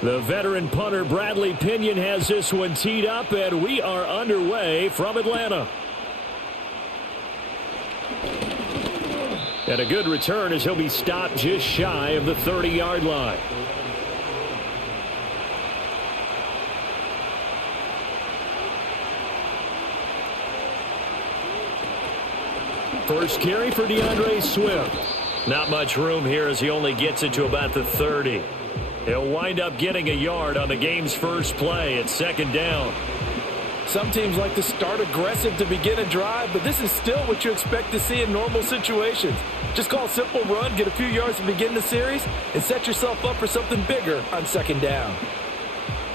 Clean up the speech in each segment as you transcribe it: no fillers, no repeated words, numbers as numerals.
The veteran punter Bradley Pinion has this one teed up, and we are underway from Atlanta. And a good return as he'll be stopped just shy of the 30-yard line. First carry for DeAndre Swift. Not much room here as he only gets it to about the 30. He'll wind up getting a yard on the game's first play at second down. Some teams like to start aggressive to begin a drive, but this is still what you expect to see in normal situations. Just call a simple run, get a few yards to begin the series, and set yourself up for something bigger on second down.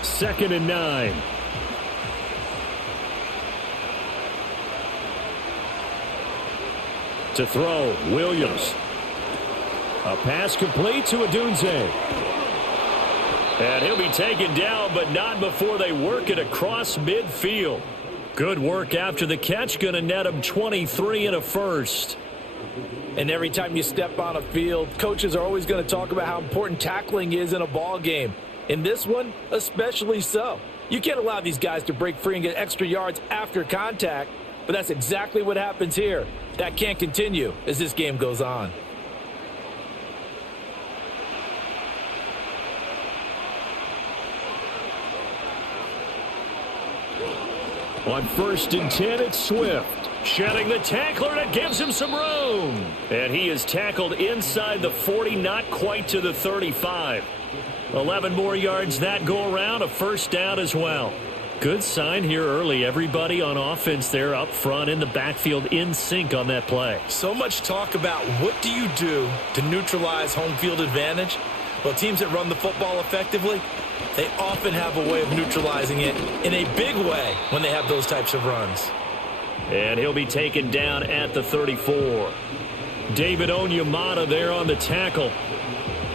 2nd and 9. To throw, Williams. A pass complete to Odunze. And he'll be taken down, but not before they work it across midfield. Good work after the catch. Going to net him 23 and a first. And every time you step on a field, coaches are always going to talk about how important tackling is in a ball game. In this one, especially so. You can't allow these guys to break free and get extra yards after contact, but that's exactly what happens here. That can't continue as this game goes on. On 1st and 10, it's Swift. Shedding the tackler, that gives him some room. And he is tackled inside the 40, not quite to the 35. 11 more yards that go around, a first down as well. Good sign here early. Everybody on offense there up front in the backfield in sync on that play. So much talk about what do you do to neutralize home field advantage? Well, teams that run the football effectively, they often have a way of neutralizing it in a big way when they have those types of runs. And he'll be taken down at the 34. David Onyemata there on the tackle.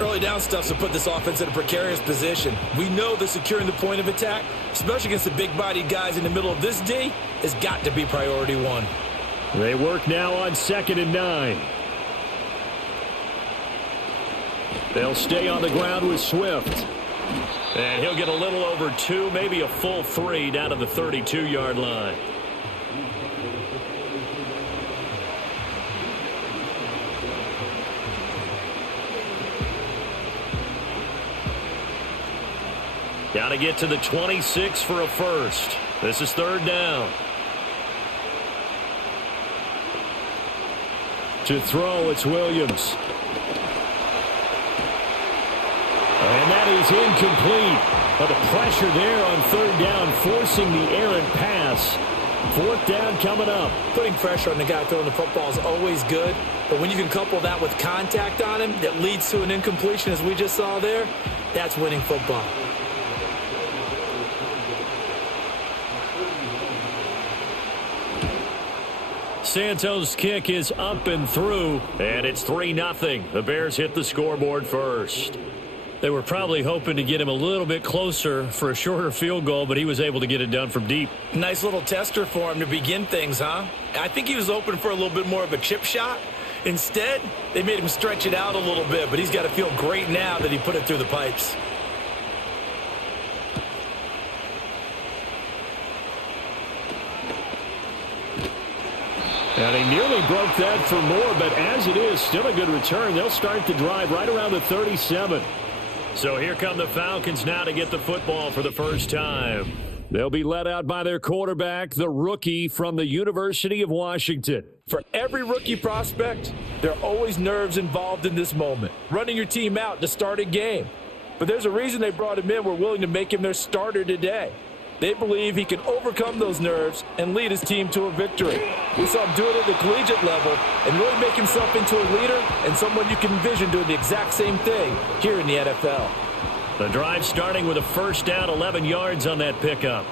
Early down stuff to put this offense in a precarious position. We know that securing the point of attack, especially against the big-bodied guys in the middle of this D, has got to be priority one. They work now on 2nd and 9. They'll stay on the ground with Swift. And he'll get a little over 2, maybe a full 3 down to the 32-yard line. Got to get to the 26 for a first. This is 3rd down. To throw, it's Williams. And that is incomplete. But the pressure there on 3rd down, forcing the errant pass. 4th down coming up. Putting pressure on the guy throwing the football is always good. But when you can couple that with contact on him that leads to an incompletion, as we just saw there, that's winning football. Santos' kick is up and through, and it's 3-0. The Bears hit the scoreboard first. They were probably hoping to get him a little bit closer for a shorter field goal, but he was able to get it done from deep. Nice little tester for him to begin things, huh? I think he was open for a little bit more of a chip shot. Instead, they made him stretch it out a little bit, but he's got to feel great now that he put it through the pipes. And he nearly broke that for more, but as it is, still a good return. They'll start the drive right around the 37. So here come the Falcons now to get the football for the first time. They'll be led out by their quarterback, the rookie from the University of Washington. For every rookie prospect, there are always nerves involved in this moment. Running your team out to start a game. But there's a reason they brought him in. We're willing to make him their starter today. They believe he can overcome those nerves and lead his team to a victory. We saw him do it at the collegiate level and really make himself into a leader and someone you can envision doing the exact same thing here in the NFL. The drive starting with a first down, 11 yards on that pickup.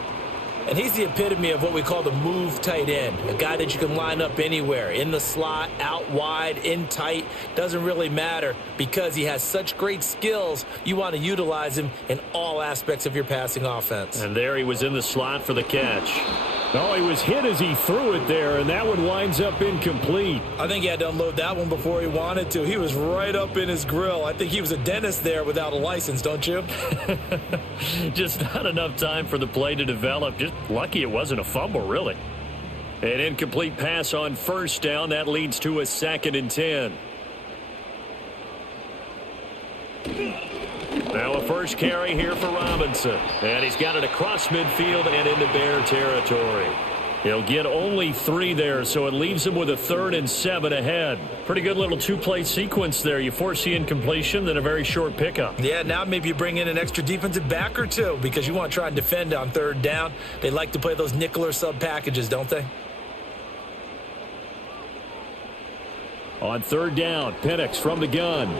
And he's the epitome of what we call the move tight end, a guy that you can line up anywhere, in the slot, out wide, in tight, doesn't really matter because he has such great skills. You want to utilize him in all aspects of your passing offense. And there he was in the slot for the catch. Oh, he was hit as he threw it there, and that one winds up incomplete. I think he had to unload that one before he wanted to. He was right up in his grill. I think he was a dentist there without a license, don't you? Just not enough time for the play to develop. Just lucky it wasn't a fumble, really. An incomplete pass on first down. That leads to a 2nd and 10. Now a first carry here for Robinson. And he's got it across midfield and into Bear territory. He'll get only 3 there, so it leaves him with a 3rd and 7 ahead. Pretty good little 2-play sequence there. You force the incompletion, then a very short pickup. Yeah, now maybe you bring in an extra defensive back or two because you want to try and defend on 3rd down. They like to play those nickel or sub packages, don't they? On 3rd down, Penix from the gun.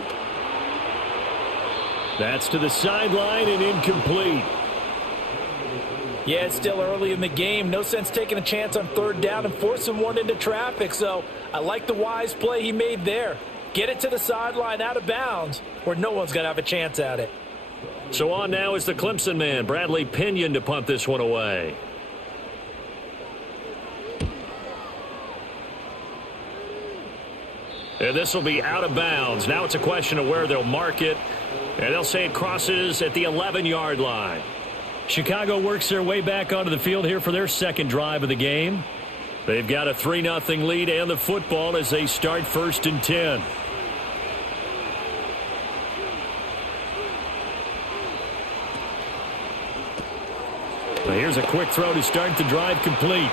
That's to the sideline and incomplete. Yeah, it's still early in the game. No sense taking a chance on 3rd down and forcing one into traffic. So I like the wise play he made there. Get it to the sideline out of bounds where no one's going to have a chance at it. So on now is the Clemson man, Bradley Pinion, to punt this one away. And this will be out of bounds. Now it's a question of where they'll mark it. And they'll say it crosses at the 11-yard line. Chicago works their way back onto the field here for their 2nd drive of the game. They've got a 3-0 lead and the football as they start 1st and 10. Now here's a quick throw to start the drive complete.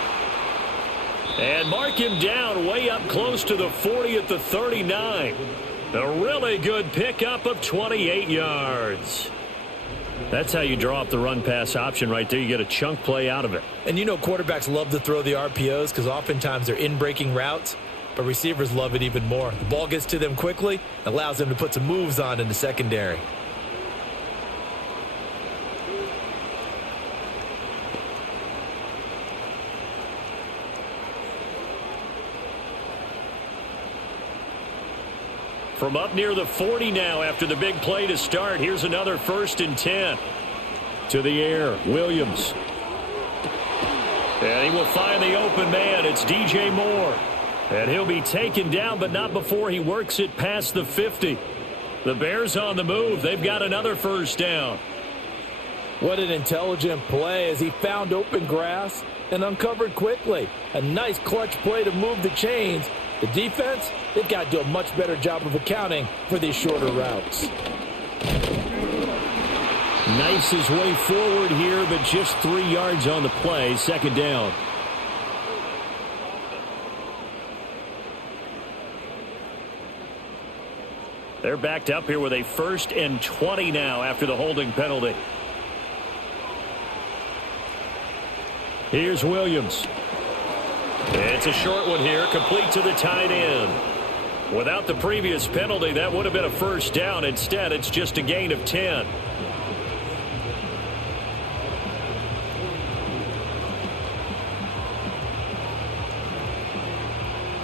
And mark him down way up close to the 40 at the 39. A really good pickup of 28 yards. That's how you draw up the run-pass option right there. You get a chunk play out of it. And you know quarterbacks love to throw the RPOs because oftentimes they're in-breaking routes, but receivers love it even more. The ball gets to them quickly, allows them to put some moves on in the secondary. From up near the 40 now after the big play to start. Here's another 1st and 10. To the air, Williams. And he will find the open man. It's DJ Moore. And he'll be taken down, but not before he works it past the 50. The Bears on the move. They've got another 1st down. What an intelligent play as he found open grass and uncovered quickly. A nice clutch play to move the chains. The defense, they've got to do a much better job of accounting for these shorter routes. Knifes his way forward here, but just 3 yards on the play. 2nd down. They're backed up here with a 1st and 20 now after the holding penalty. Here's Williams. It's a short one here, complete to the tight end. Without the previous penalty, that would have been a 1st down. Instead, it's just a gain of 10.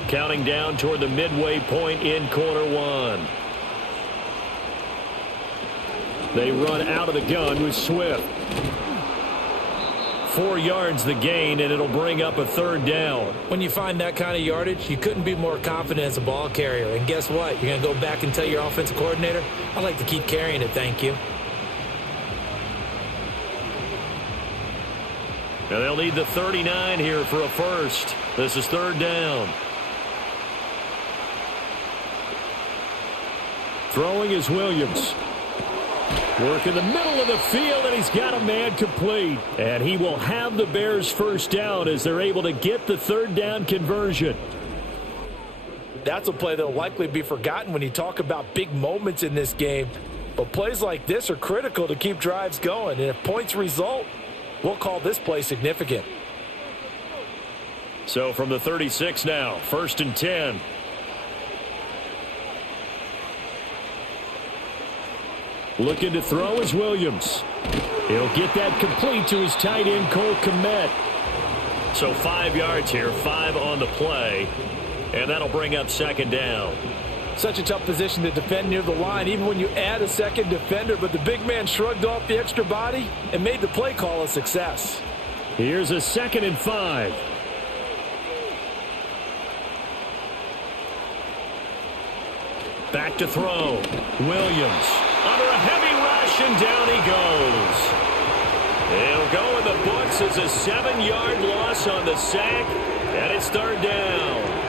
Counting down toward the midway point in quarter 1. They run out of the gun with Swift. 4 yards the gain, and it'll bring up a 3rd down. When you find that kind of yardage, you couldn't be more confident as a ball carrier. And guess what? You're going to go back and tell your offensive coordinator, I'd like to keep carrying it, thank you. And they'll need the 39 here for a 1st. This is 3rd down. Throwing is Williams. Work in the middle of the field, and he's got a man complete. And he will have the Bears' 1st down as they're able to get the 3rd down conversion. That's a play that will likely be forgotten when you talk about big moments in this game. But plays like this are critical to keep drives going. And if points result, we'll call this play significant. So from the 36 now, 1st and 10. Looking to throw is Williams. He'll get that complete to his tight end, Cole Kmet. So 5 yards here, 5 on the play. And that'll bring up 2nd down. Such a tough position to defend near the line, even when you add a second defender. But the big man shrugged off the extra body and made the play call a success. Here's a 2nd and 5. Back to throw. Williams under a heavy rush, and down he goes. It'll go in the books as a 7-yard loss on the sack, and it's 3rd down.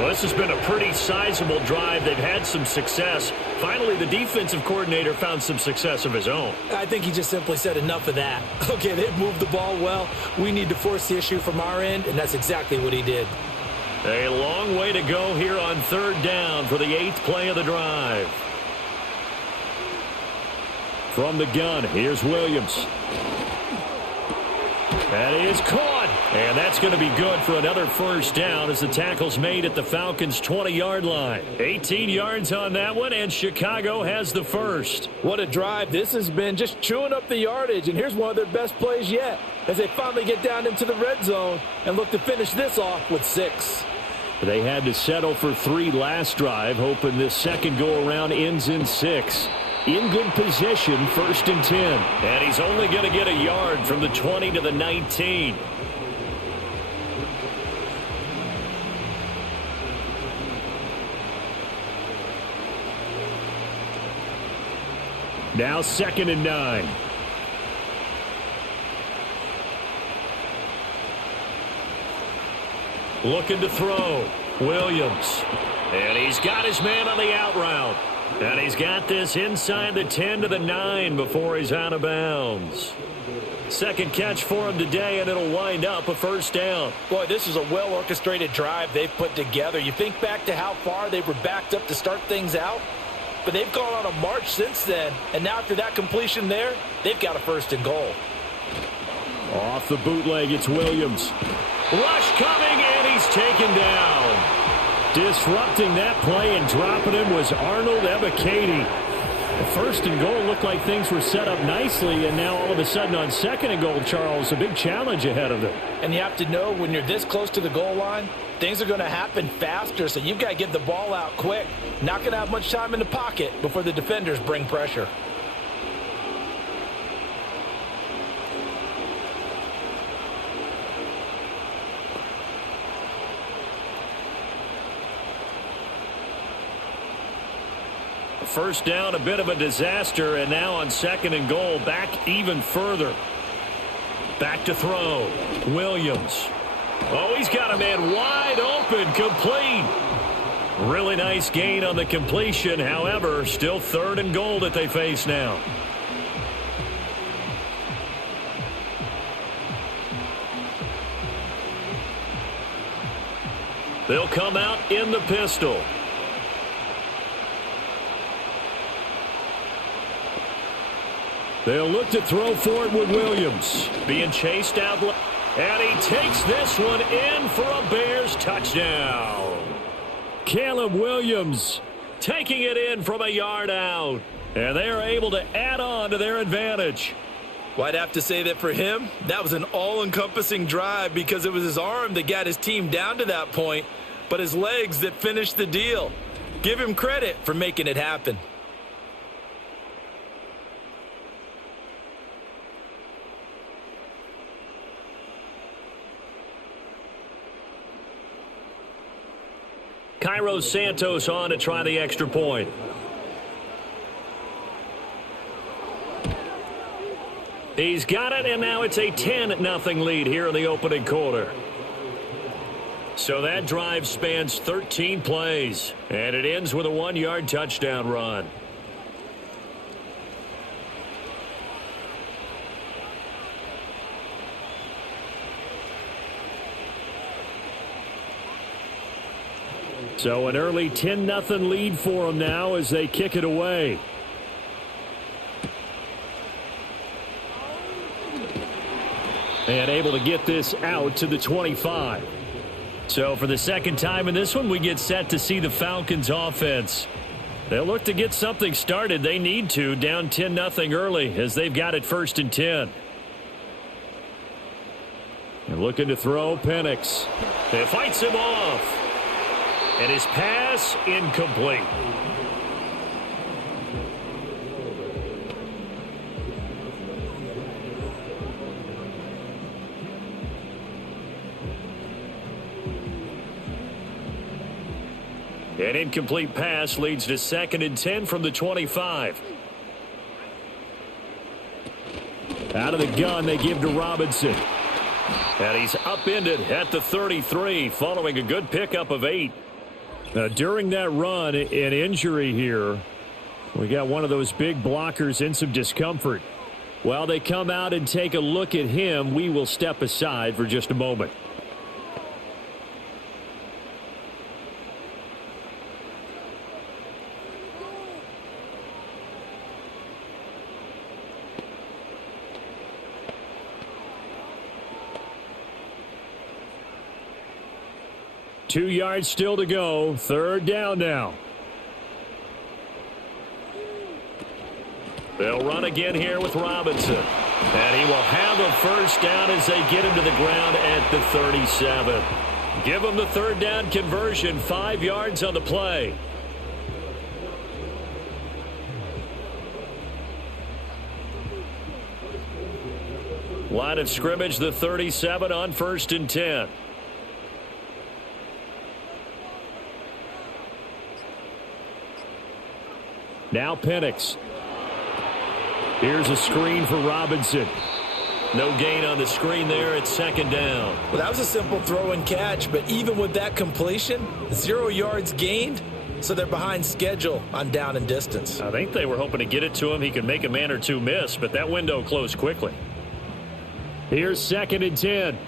Well, this has been a pretty sizable drive. They've had some success. Finally, the defensive coordinator found some success of his own. I think he just simply said enough of that. Okay, they've moved the ball well. We need to force the issue from our end, and that's exactly what he did. A long way to go here on 3rd down for the 8th play of the drive. From the gun, here's Williams. That is caught, and that's going to be good for another 1st down as the tackle's made at the Falcons' 20-yard line. 18 yards on that one, and Chicago has the first. What a drive. This has been just chewing up the yardage, and here's one of their best plays yet as they finally get down into the red zone and look to finish this off with 6. They had to settle for 3 last drive, hoping this second go-around ends in 6. In good position, 1st and 10. And he's only going to get a yard from the 20 to the 19. Now 2nd and 9. Looking to throw. Williams. And he's got his man on the out route. And he's got this inside the 10 to the 9 before he's out of bounds. 2nd catch for him today, and it'll wind up a 1st down. Boy, this is a well-orchestrated drive they've put together. You think back to how far they were backed up to start things out, but they've gone on a march since then, and now after that completion there, they've got a 1st and goal. Off the bootleg, it's Williams. Rush coming, and he's taken down. Disrupting that play and dropping him was Arnold Ebiketie. The 1st and goal looked like things were set up nicely, and now all of a sudden on 2nd and goal, Charles, a big challenge ahead of them. And you have to know when you're this close to the goal line, things are going to happen faster, so you've got to get the ball out quick. Not going to have much time in the pocket before the defenders bring pressure. First down, a bit of a disaster, and now on 2nd and goal, back even further. Back to throw. Williams. Oh, he's got a man wide open, complete. Really nice gain on the completion. However, still 3rd and goal that they face now. They'll come out in the pistol. They'll look to throw for it with Williams. Being chased out. And he takes this one in for a Bears touchdown. Caleb Williams taking it in from a yard out. And they are able to add on to their advantage. Well, I'd have to say that for him, that was an all-encompassing drive because it was his arm that got his team down to that point, but his legs that finished the deal. Give him credit for making it happen. Cairo Santos on to try the extra point. He's got it, and now it's a 10-0 lead here in the opening quarter. So that drive spans 13 plays, and it ends with a 1-yard touchdown run. So an early 10-0 lead for them now as they kick it away. And able to get this out to the 25. So for the 2nd time in this one, we get set to see the Falcons offense. They'll look to get something started. They need to, down 10-0 early as they've got it 1st and 10. And looking to throw, Penix. It fights him off. And his pass incomplete. An incomplete pass leads to 2nd and 10 from the 25. Out of the gun, they give to Robinson. And he's upended at the 33 following a good pickup of 8. Now, during that run, an injury here. We got one of those big blockers in some discomfort. While they come out and take a look at him, we will step aside for just a moment. Two yards still to go. 3rd down now. They'll run again here with Robinson. And he will have a 1st down as they get him to the ground at the 37. Give him the 3rd down conversion. 5 yards on the play. Line of scrimmage, the 37 on 1st and 10. Now Penix. Here's a screen for Robinson. No gain on the screen there. It's 2nd down. Well, that was a simple throw and catch, but even with that completion, 0 yards gained, so they're behind schedule on down and distance. I think they were hoping to get it to him. He could make a man or two miss, but that window closed quickly. Here's 2nd and 10.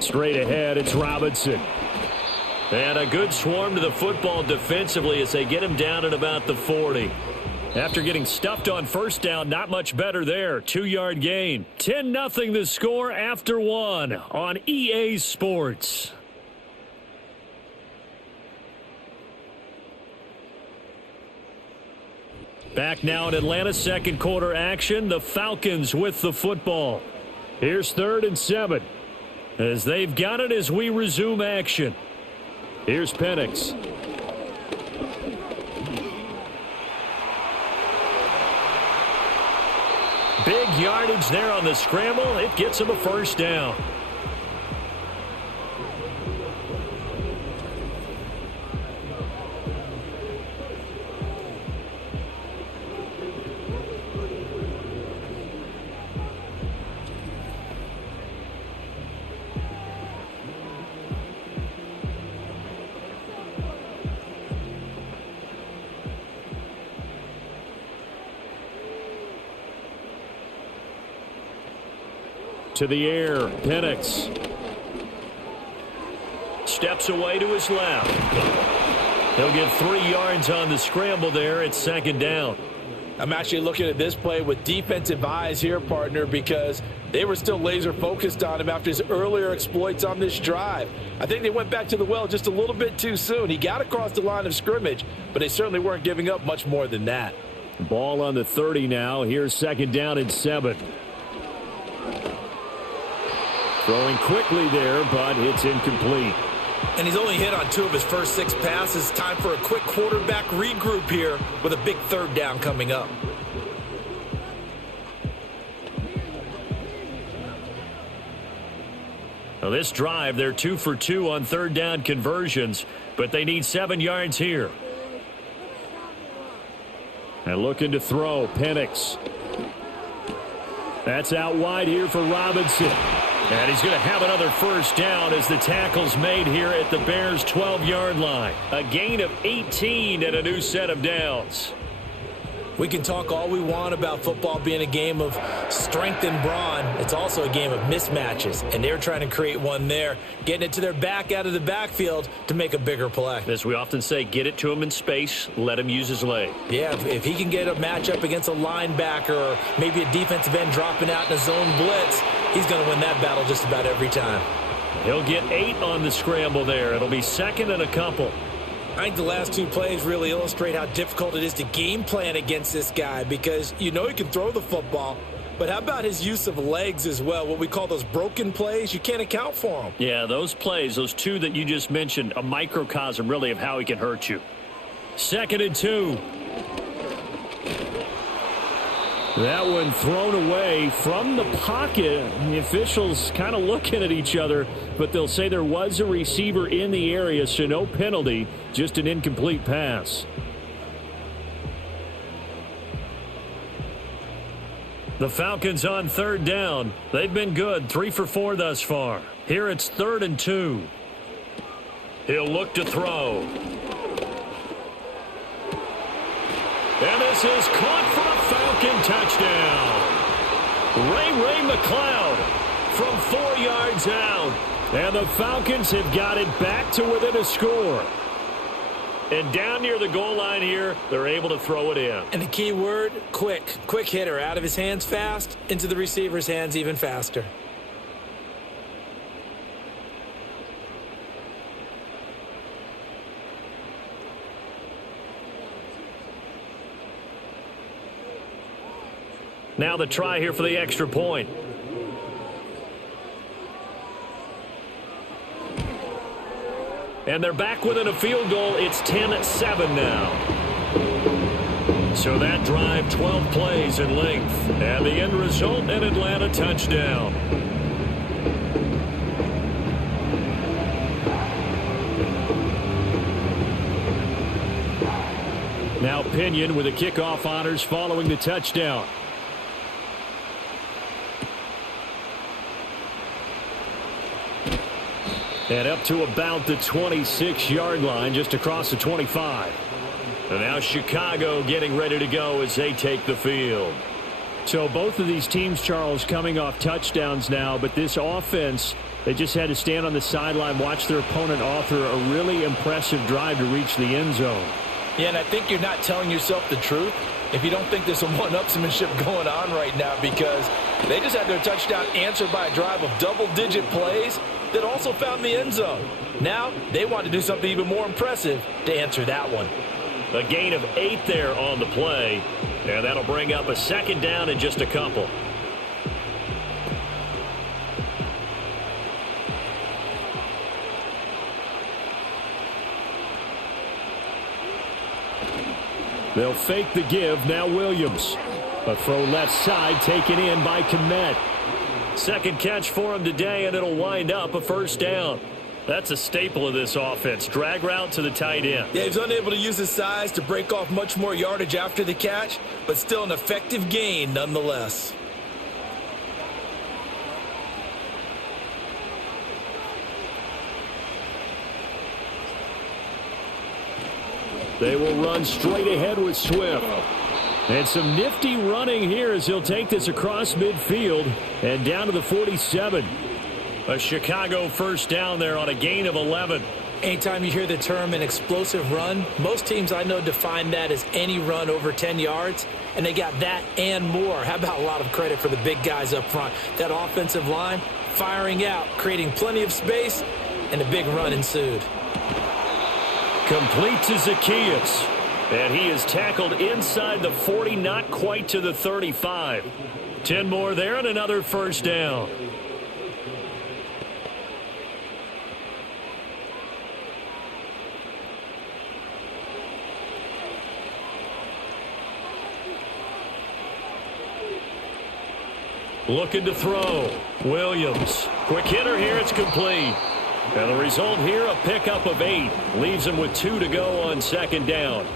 Straight ahead, it's Robinson. And a good swarm to the football defensively as they get him down at about the 40. After getting stuffed on 1st down, not much better there. 2-yard gain. 10-0 the score after 1 on EA Sports. Back now in Atlanta, 2nd quarter action. The Falcons with the football. Here's 3rd and 7. As they've got it as we resume action. Here's Penix. Big yardage there on the scramble. It gets him a 1st down. To the air, Penix. Steps away to his left. He'll get 3 yards on the scramble there. It's 2nd down. I'm actually looking at this play with defensive eyes here, partner, because they were still laser focused on him after his earlier exploits on this drive. I think they went back to the well just a little bit too soon. He got across the line of scrimmage, but they certainly weren't giving up much more than that. Ball on the 30 now. Here's 2nd down and 7. Throwing quickly there, but it's incomplete. And he's only hit on 2 of his first 6 passes. Time for a quick quarterback regroup here with a big 3rd down coming up. Now this drive, they're 2 for 2 on 3rd down conversions, but they need 7 yards here. And looking to throw, Penix. That's out wide here for Robinson. And he's going to have another 1st down as the tackle's made here at the Bears' 12-yard line. A gain of 18 and a new set of downs. We can talk all we want about football being a game of strength and brawn. It's also a game of mismatches, and they're trying to create one there, getting it to their back out of the backfield to make a bigger play. As we often say, get it to him in space, let him use his leg. Yeah, if he can get a matchup against a linebacker or maybe a defensive end dropping out in a zone blitz, he's going to win that battle just about every time. He'll get 8 on the scramble there. It'll be 2nd and a couple. I think the last 2 plays really illustrate how difficult it is to game plan against this guy because you know he can throw the football, but how about his use of legs as well, what we call those broken plays? You can't account for them. Yeah, those plays, those 2 that you just mentioned, a microcosm really of how he can hurt you. 2nd and 2. That one thrown away from the pocket. The officials kind of looking at each other, but they'll say there was a receiver in the area, so no penalty, just an incomplete pass. The Falcons on third down. They've been good, 3 for 4 thus far. Here it's 3rd and 2. He'll look to throw. And this is caught for a Falcon touchdown. Ray McLeod from 4 yards out. And the Falcons have got it back to within a score. And down near the goal line here, they're able to throw it in. And the key word, quick. Quick hitter, out of his hands fast, into the receiver's hands even faster. Now the try here for the extra point. And they're back within a field goal. It's 10-7 now. So that drive, 12 plays in length. And the end result, an Atlanta touchdown. Now Pinion with the kickoff honors following the touchdown. And up to about the 26-yard line, just across the 25. And now Chicago getting ready to go as they take the field. So both of these teams, Charles, coming off touchdowns now, but this offense, they just had to stand on the sideline, watch their opponent author a really impressive drive to reach the end zone. Yeah, and I think you're not telling yourself the truth if you don't think there's some one-upsmanship going on right now, because they just had their touchdown answered by a drive of double-digit plays that also found the end zone. Now they want to do something even more impressive to answer that one. A gain of 8 there on the play, and that'll bring up a second down in just a couple. They'll fake the give. Now Williams. A throw left side taken in by Kmet. Second catch for him today, and it'll wind up a first down. That's a staple of this offense. Drag route to the tight end. Yeah, he's unable to use his size to break off much more yardage after the catch, but still an effective gain nonetheless. They will run straight ahead with Swift. And some nifty running here as he'll take this across midfield and down to the 47. A Chicago first down there on a gain of 11. Anytime you hear the term an explosive run, most teams I know define that as any run over 10 yards, and they got that and more. How about a lot of credit for the big guys up front? That offensive line firing out, creating plenty of space, and a big run ensued. Complete to Zacchaeus. And he is tackled inside the 40, not quite to the 35. 10 more there and another first down. Looking to throw. Williams. Quick hitter here. It's complete. And the result here, a pickup of 8. Leaves him with 2 to go on second down.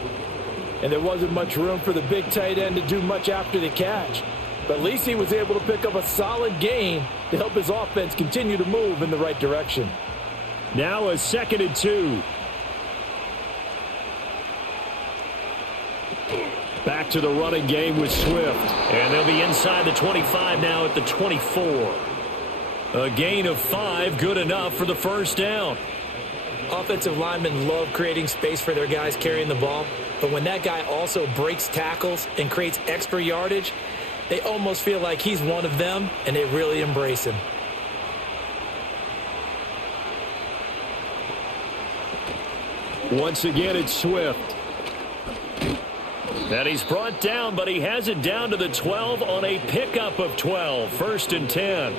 And there wasn't much room for the big tight end to do much after the catch. But at least he was able to pick up a solid gain to help his offense continue to move in the right direction. Now a 2nd and 2. Back to the running game with Swift. And they'll be inside the 25 now at the 24. A gain of 5, good enough for the first down. Offensive linemen love creating space for their guys carrying the ball. But when that guy also breaks tackles and creates extra yardage, they almost feel like he's one of them, and they really embrace him. Once again, it's Swift. And he's brought down, but he has it down to the 12 on a pickup of 12. 1st and 10.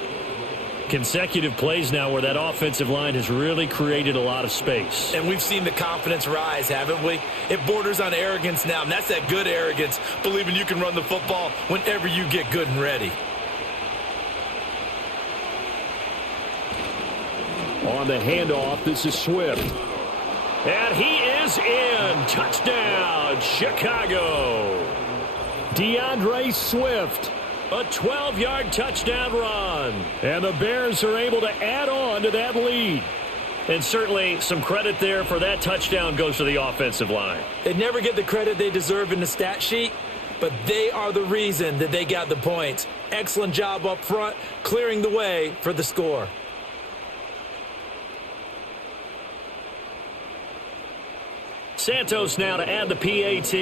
Consecutive plays now where that offensive line has really created a lot of space. And we've seen the confidence rise, haven't we? It borders on arrogance now, and that's that good arrogance, believing you can run the football whenever you get good and ready. On the handoff, this is Swift. And he is in. Touchdown, Chicago. DeAndre Swift. A 12-yard touchdown run. And the Bears are able to add on to that lead. And certainly some credit there for that touchdown goes to the offensive line. They never get the credit they deserve in the stat sheet, but they are the reason that they got the points. Excellent job up front, clearing the way for the score. Santos now to add the PAT.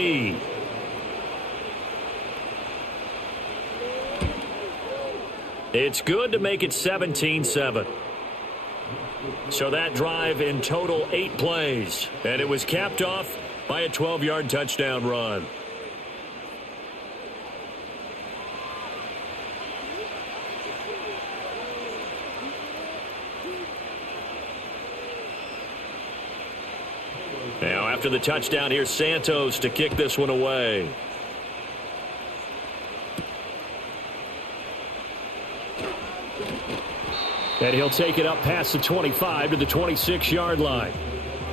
It's good to make it 17-7. So that drive in total 8 plays. And it was capped off by a 12-yard touchdown run. Now after the touchdown, here's Santos to kick this one away. And he'll take it up past the 25 to the 26-yard line.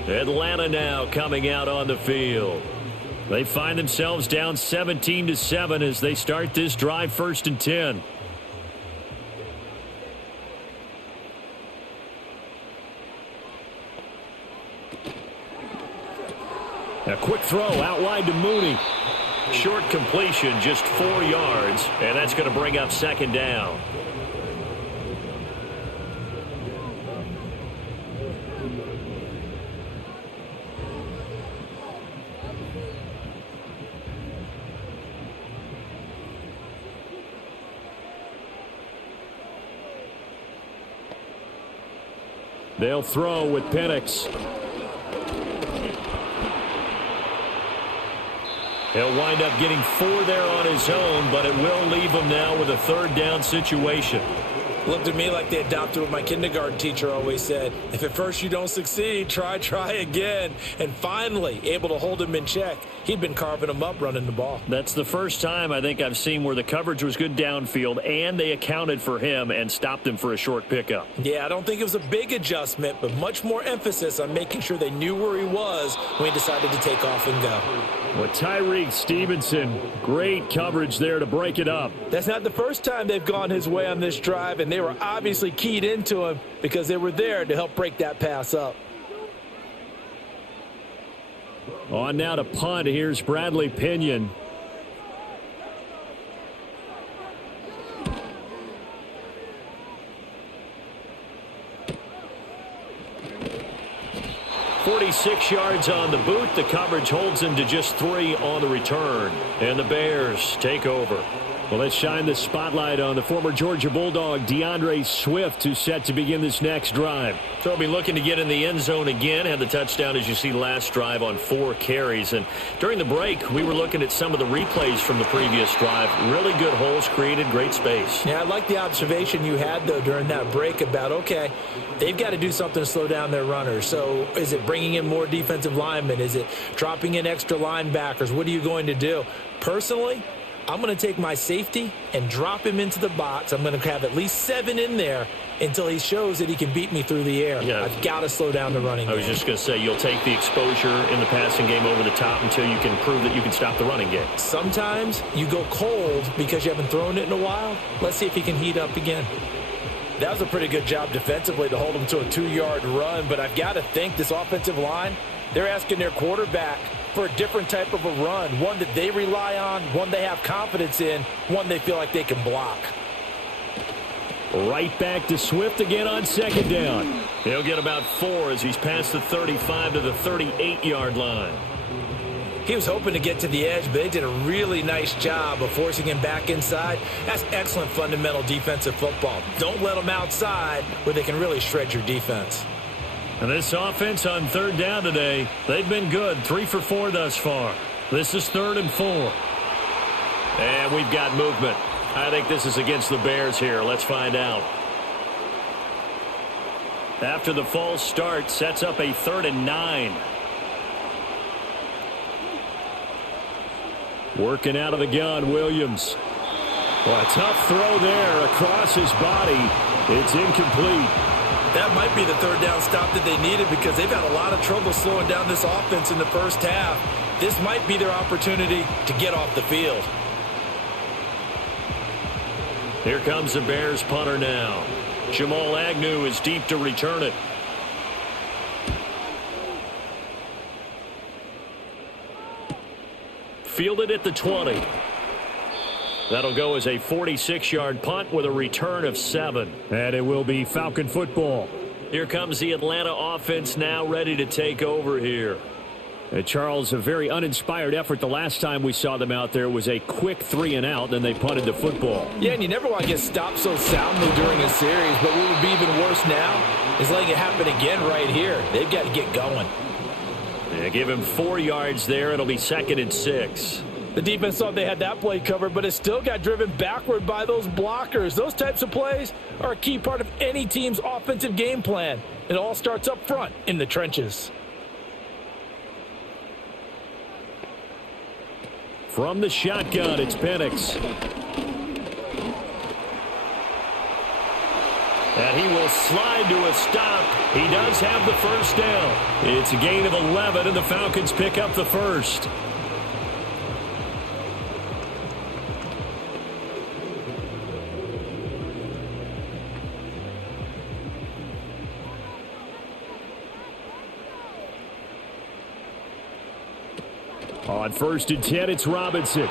Atlanta now coming out on the field. They find themselves down 17-7 as they start this drive, 1st and 10. A quick throw out wide to Mooney. Short completion, just 4 yards, and that's going to bring up 2nd down. They'll throw with Penix. He'll wind up getting 4 there on his own, but it will leave him now with a 3rd down situation. Looked at me like they adopted what my kindergarten teacher always said. If at first you don't succeed, try again. And finally, able to hold him in check. He'd been carving him up running the ball. That's the first time I think I've seen where the coverage was good downfield and they accounted for him and stopped him for a short pickup. Yeah, I don't think it was a big adjustment, but much more emphasis on making sure they knew where he was when he decided to take off and go. With Tyreek Stevenson, great coverage there to break it up. That's not the first time they've gone his way on this drive, and they were obviously keyed into him because they were there to help break that pass up. On now to punt. Here's Bradley Pinion. .46 yards on the boot. The coverage holds him to just 3 on the return. And the Bears take over. Well, let's shine the spotlight on the former Georgia Bulldog, DeAndre Swift, who's set to begin this next drive. So he'll be looking to get in the end zone again. Had the touchdown, as you see, last drive on 4 carries. And during the break, we were looking at some of the replays from the previous drive. Really good holes created, great space. Yeah, I like the observation you had, though, during that break about, okay, they've got to do something to slow down their runners. So is it bringing in more defensive linemen? Is it dropping in extra linebackers? What are you going to do? Personally, I'm going to take my safety and drop him into the box. I'm going to have at least 7 in there until he shows that he can beat me through the air. Yeah. I've got to slow down the running game. I was just going to say, you'll take the exposure in the passing game over the top until you can prove that you can stop the running game. Sometimes you go cold because you haven't thrown it in a while. Let's see if he can heat up again. That was a pretty good job defensively to hold him to a 2-yard run, but I've got to think this offensive line, they're asking their quarterback for a different type of a run, one that they rely on, one they have confidence in, one they feel like they can block. Right back to Swift again on 2nd down. He'll get about 4 as he's past the 35 to the 38-yard line. He was hoping to get to the edge, but they did a really nice job of forcing him back inside. That's excellent fundamental defensive football. Don't let them outside where they can really shred your defense. And this offense on 3rd down today, they've been good. 3 for 4 thus far. This is 3rd and 4. And we've got movement. I think this is against the Bears here. Let's find out. After the false start, sets up a 3rd and 9. Working out of the gun, Williams. Well, a tough throw there across his body. It's incomplete. That might be the 3rd down stop that they needed because they've had a lot of trouble slowing down this offense in the first half. This might be their opportunity to get off the field. Here comes the Bears punter now. Jamal Agnew is deep to return it. Fielded at the 20. That'll go as a 46-yard punt with a return of 7. And it will be Falcon football. Here comes the Atlanta offense now ready to take over here. Charles, a very uninspired effort. The last time we saw them out there was a quick 3 and out, then they punted the football. Yeah, and you never want to get stopped so soundly during a series, but what would be even worse now is letting it happen again right here. They've got to get going. They give him 4 yards there. It'll be 2nd and 6. The defense thought they had that play covered, but it still got driven backward by those blockers. Those types of plays are a key part of any team's offensive game plan. It all starts up front in the trenches. From the shotgun, it's Penix. And he will slide to a stop. He does have the 1st down. It's a gain of 11, and the Falcons pick up the 1st. On 1st and 10, it's Robinson.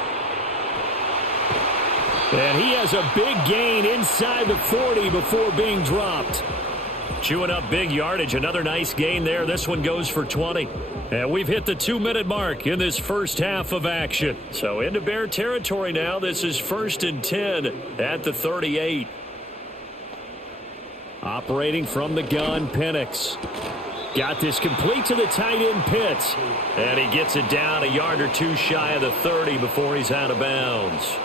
And he has a big gain inside the 40 before being dropped. Chewing up big yardage. Another nice gain there. This one goes for 20. And we've hit the 2-minute mark in this first half of action. So into Bear territory now. This is 1st and 10 at the 38. Operating from the gun, Penix. Got this complete to the tight end, Pitts. And he gets it down a yard or 2 shy of the 30 before he's out of bounds.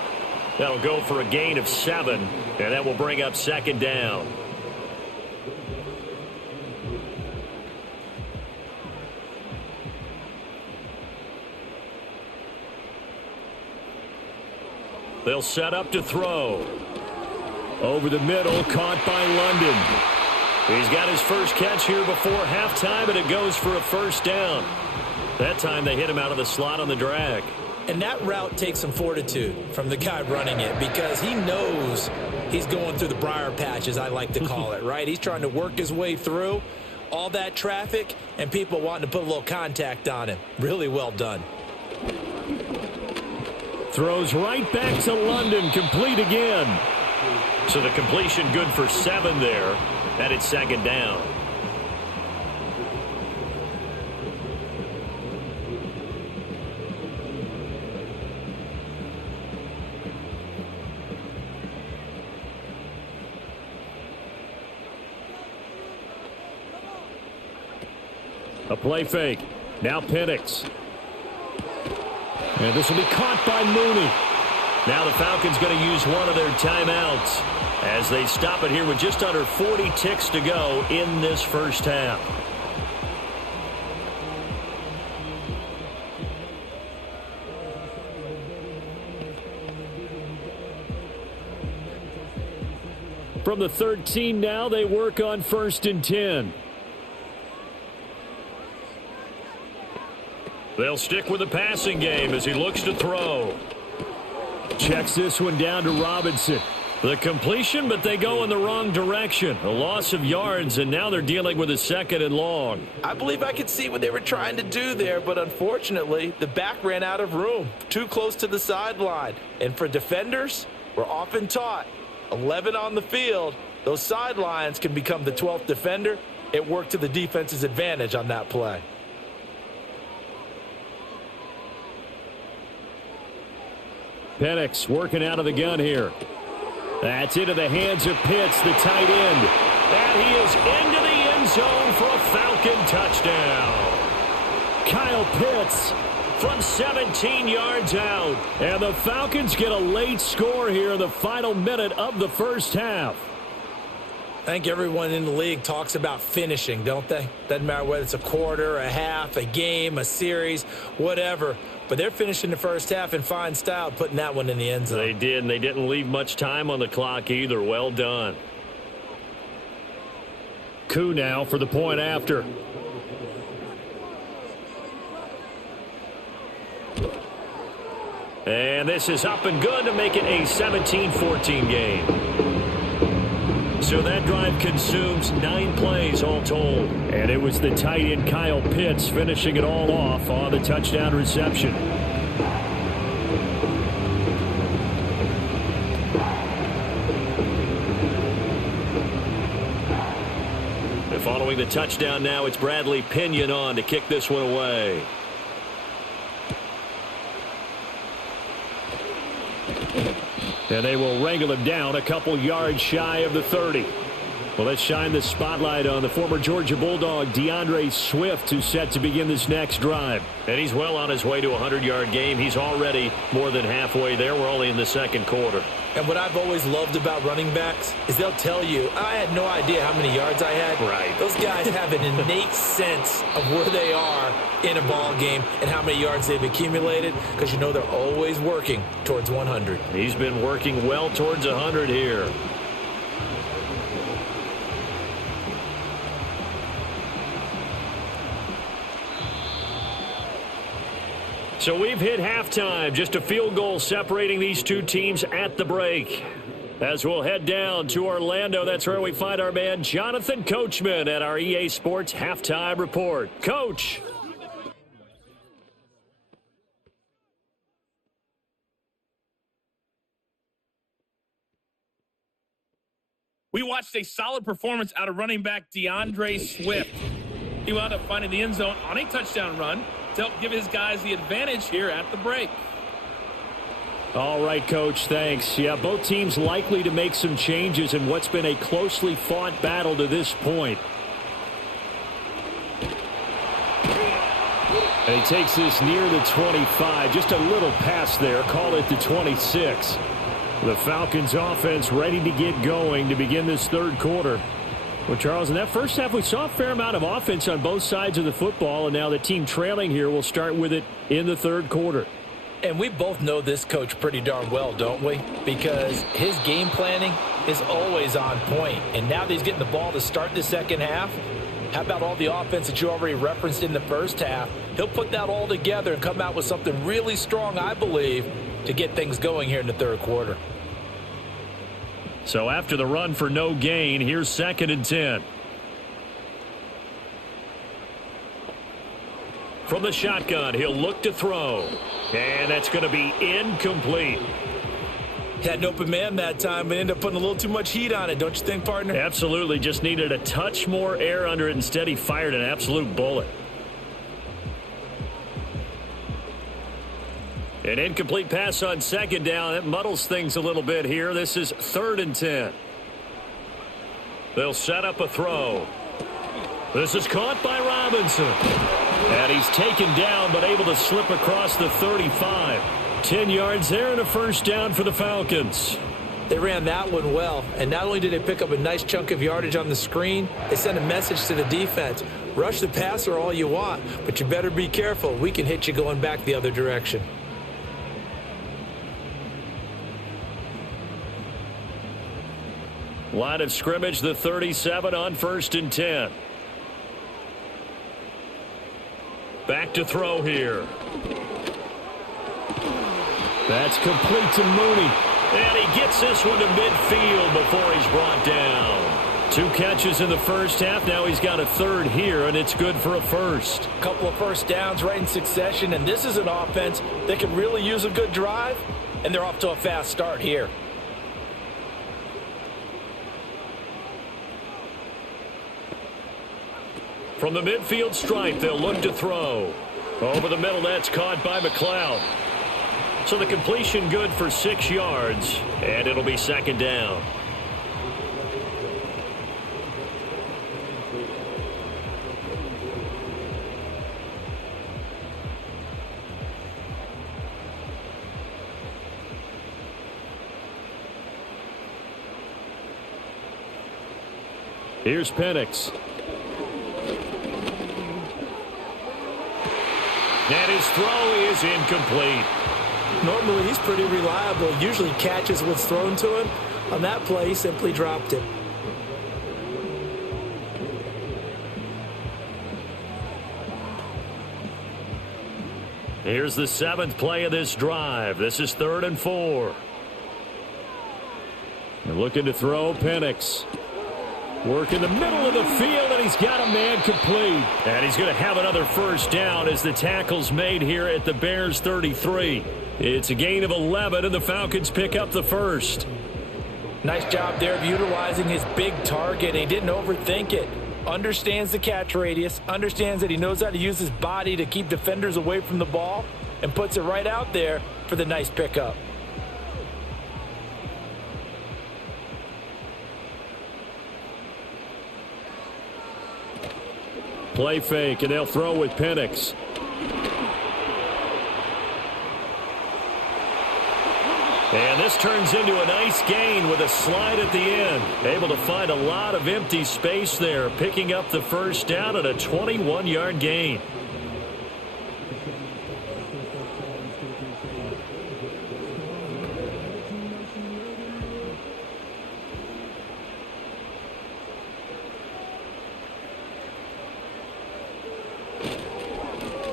That'll go for a gain of 7, and that will bring up 2nd down. They'll set up to throw. Over the middle, caught by London. He's got his first catch here before halftime, and it goes for a 1st down. That time they hit him out of the slot on the drag. And that route takes some fortitude from the guy running it because he knows he's going through the briar patch, as I like to call it, right? He's trying to work his way through all that traffic and people wanting to put a little contact on him. Really well done. Throws right back to London, complete again. So the completion good for 7 there, and it's 2nd down. A play fake. Now Penix. And this will be caught by Mooney. Now the Falcons going to use one of their timeouts as they stop it here with just under 40 ticks to go in this first half. From the 13 now, they work on 1st and 10. They'll stick with the passing game as he looks to throw. Checks this one down to Robinson. The completion, but they go in the wrong direction. A loss of yards, and now they're dealing with a 2nd and long. I believe I could see what they were trying to do there, but unfortunately, the back ran out of room. Too close to the sideline. And for defenders, we're often taught, 11 on the field, those sidelines can become the 12th defender. It worked to the defense's advantage on that play. Penix working out of the gun here. That's into the hands of Pitts, the tight end. And he is into the end zone for a Falcon touchdown. Kyle Pitts from 17 yards out. And the Falcons get a late score here in the final minute of the first half. I think everyone in the league talks about finishing, don't they? Doesn't matter whether it's a quarter, a half, a game, a series, whatever. But they're finishing the first half in fine style, putting that one in the end zone. They did, and they didn't leave much time on the clock either. Well done. Coup now for the point after. And this is up and good to make it a 17-14 game. So that drive consumes 9 plays all told. And it was the tight end Kyle Pitts finishing it all off on the touchdown reception. And following the touchdown now, it's Bradley Pinion on to kick this one away. And they will wrangle him down a couple yards shy of the 30. Well, let's shine the spotlight on the former Georgia Bulldog, DeAndre Swift, who's set to begin this next drive. And he's well on his way to a 100-yard game. He's already more than halfway there. We're only in the second quarter. And what I've always loved about running backs is they'll tell you, I had no idea how many yards I had. Right. Those guys have an innate sense of where they are in a ball game and how many yards they've accumulated, because you know they're always working towards 100. He's been working well towards 100 here. So we've hit halftime, just a field goal separating these two teams at the break. As we'll head down to Orlando, that's where we find our man Jonathan Coachman at our EA Sports Halftime Report. Coach. We watched a solid performance out of running back DeAndre Swift. He wound up finding the end zone on a touchdown run to help give his guys the advantage here at the break. All right, Coach, thanks. Yeah, both teams likely to make some changes in what's been a closely fought battle to this point. And he takes this near the 25, just a little past there, call it the 26. The Falcons offense ready to get going to begin this third quarter. Well, Charles, in that first half, we saw a fair amount of offense on both sides of the football, and now the team trailing here will start with it in the third quarter. And we both know this coach pretty darn well, don't we? Because his game planning is always on point. And now that he's getting the ball to start the second half, how about all the offense that you already referenced in the first half? He'll put that all together and come out with something really strong, I believe, to get things going here in the third quarter. So after the run for no gain, here's 2nd and 10. From the shotgun, he'll look to throw. And that's going to be incomplete. Had an open man that time, but ended up putting a little too much heat on it, don't you think, partner? Absolutely. Just needed a touch more air under it. Instead, he fired an absolute bullet. An incomplete pass on 2nd down. That muddles things a little bit here. This is 3rd and 10. They'll set up a throw. This is caught by Robinson. And he's taken down, but able to slip across the 35. 10 yards there and a first down for the Falcons. They ran that one well, and not only did they pick up a nice chunk of yardage on the screen, they sent a message to the defense. Rush the passer all you want, but you better be careful. We can hit you going back the other direction. Line of scrimmage, the 37 on 1st and 10. Back to throw here. That's complete to Mooney. And he gets this one to midfield before he's brought down. 2 catches in the first half. Now he's got a 3rd here, and it's good for a first. Couple of first downs right in succession, and this is an offense that can really use a good drive, and they're off to a fast start here. From the midfield stripe, they'll look to throw. Over the middle, that's caught by McLeod. So the completion good for 6 yards, and it'll be 2nd down. Here's Penix. And his throw is incomplete. Normally, he's pretty reliable. Usually catches what's thrown to him. On that play, he simply dropped it. Here's the 7th play of this drive. This is 3rd and 4. They're looking to throw. Penix. Work in the middle of the field, and he's got a man complete. And he's going to have another first down as the tackle's made here at the Bears' 33. It's a gain of 11, and the Falcons pick up the first. Nice job there of utilizing his big target. He didn't overthink it. Understands the catch radius, understands that he knows how to use his body to keep defenders away from the ball, and puts it right out there for the nice pickup. Play fake, and they'll throw with Penix. And this turns into a nice gain with a slide at the end. Able to find a lot of empty space there, picking up the first down at a 21-yard gain.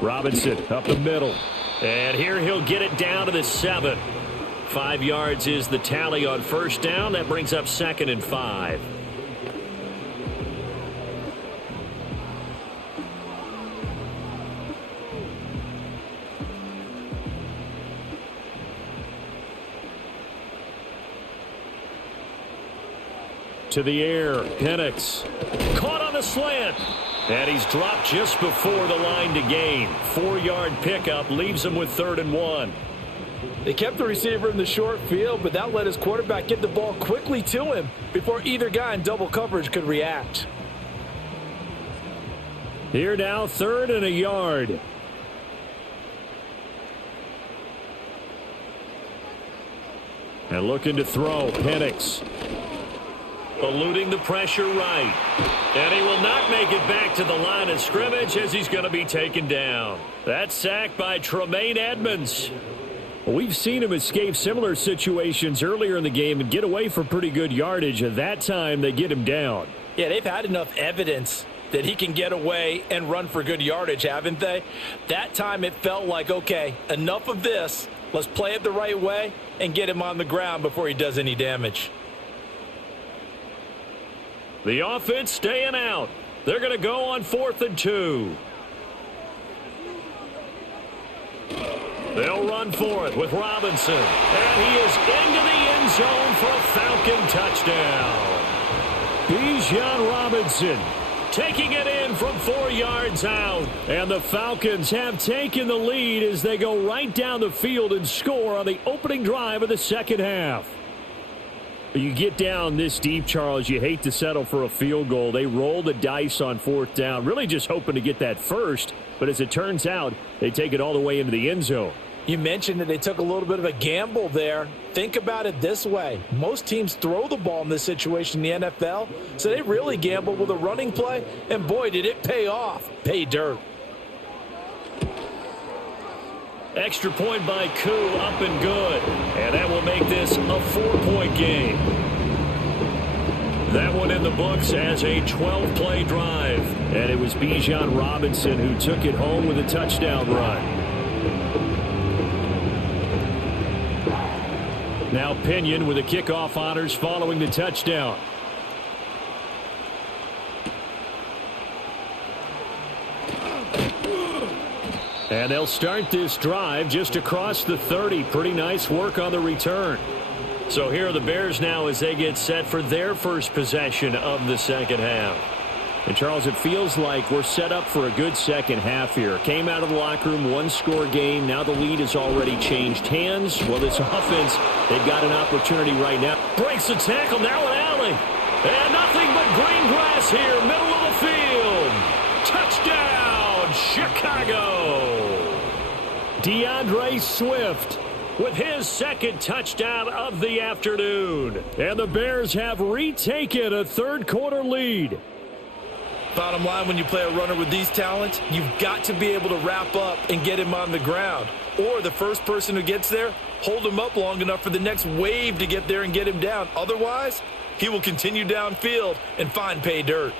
Robinson up the middle. And here he'll get it down to the 7. 5 yards is the tally on first down. That brings up 2nd and 5. To the air, Penix. Caught on the slant. And he's dropped just before the line to gain. 4-yard pickup leaves him with 3rd and 1. They kept the receiver in the short field, but that let his quarterback get the ball quickly to him before either guy in double coverage could react. Here now, 3rd and a yard. And looking to throw, Penix. Eluding the pressure right. And he will not make it back to the line of scrimmage as he's going to be taken down. That's sacked by Tremaine Edmonds. We've seen him escape similar situations earlier in the game and get away for pretty good yardage. At that time, they get him down. Yeah, they've had enough evidence that he can get away and run for good yardage, haven't they? That time it felt like, okay, enough of this. Let's play it the right way and get him on the ground before he does any damage. The offense staying out. They're going to go on 4th and 2. They'll run for it with Robinson. And he is into the end zone for a Falcon touchdown. Bijan Robinson taking it in from 4 yards out. And the Falcons have taken the lead as they go right down the field and score on the opening drive of the second half. You get down this deep, Charles, you hate to settle for a field goal. They roll the dice on 4th down, really just hoping to get that first. But as it turns out, they take it all the way into the end zone. You mentioned that they took a little bit of a gamble there. Think about it this way. Most teams throw the ball in this situation in the NFL, so they really gamble with a running play, and boy, did it pay off. Pay dirt. Extra point by Koo, up and good. And that will make this a 4-point game. That one in the books as a 12-play drive. And it was Bijan Robinson who took it home with a touchdown run. Now Pinion with the kickoff honors following the touchdown. And they'll start this drive just across the 30. Pretty nice work on the return. So here are the Bears now as they get set for their first possession of the second half. And, Charles, it feels like we're set up for a good second half here. Came out of the locker room, 1-score game. Now the lead has already changed hands. Well, this offense, they've got an opportunity right now. Breaks the tackle, now an alley. And nothing but green grass here, middle of the field. Touchdown, Chicago. DeAndre Swift with his second touchdown of the afternoon. And the Bears have retaken a third-quarter lead. Bottom line, when you play a runner with these talents, you've got to be able to wrap up and get him on the ground. Or the first person who gets there, hold him up long enough for the next wave to get there and get him down. Otherwise, he will continue downfield and find pay dirt.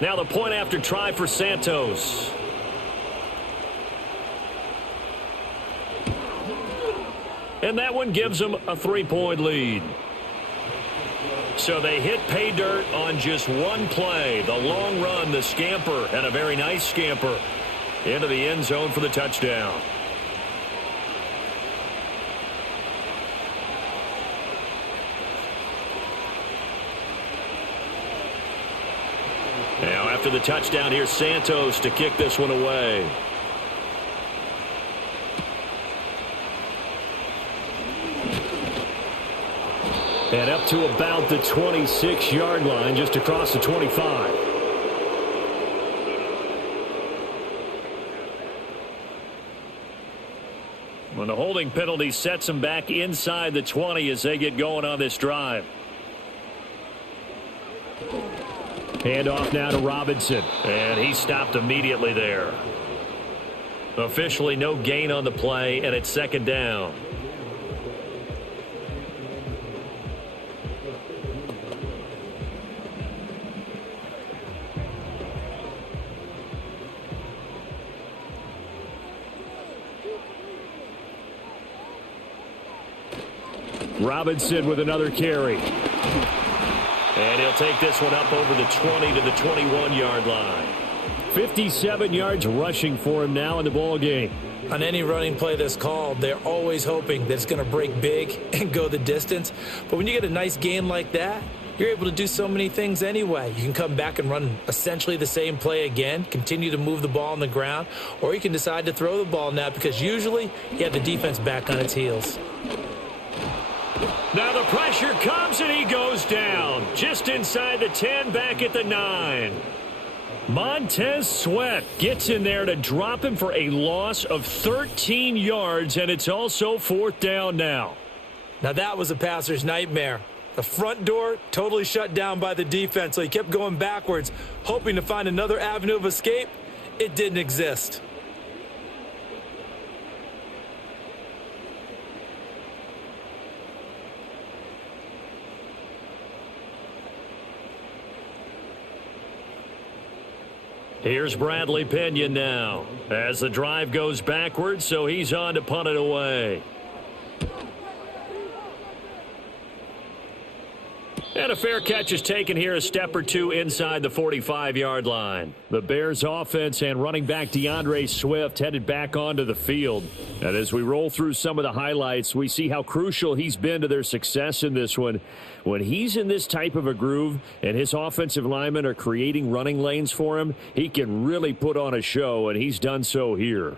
Now the point after try for Santos. And that one gives them a 3-point lead. So they hit pay dirt on just one play. The long run, the scamper, and a very nice scamper into the end zone for the touchdown. Now after the touchdown, here's Santos to kick this one away. And up to about the 26-yard line, just across the 25. When the holding penalty sets them back inside the 20 as they get going on this drive. Handoff now to Robinson. And he stopped immediately there. Officially no gain on the play, and it's second down. Robinson with another carry. And he'll take this one up over the 20 to the 21-yard line. 57 yards rushing for him now in the ball game. On any running play that's called, they're always hoping that it's going to break big and go the distance. But when you get a nice gain like that, you're able to do so many things anyway. You can come back and run essentially the same play again, continue to move the ball on the ground, or you can decide to throw the ball now because usually you have the defense back on its heels. Now the pressure comes and he goes down. Just inside the 10, back at the 9. Montez Sweat gets in there to drop him for a loss of 13 yards, and it's also fourth down now. Now that was a passer's nightmare. The front door totally shut down by the defense, so he kept going backwards, hoping to find another avenue of escape. It didn't exist. Here's Bradley Pinion now as the drive goes backwards, so he's on to punt it away. And a fair catch is taken here, a step or two inside the 45-yard line. The Bears offense and running back DeAndre Swift headed back onto the field. And as we roll through some of the highlights, we see how crucial he's been to their success in this one. When he's in this type of a groove and his offensive linemen are creating running lanes for him, he can really put on a show, and he's done so here.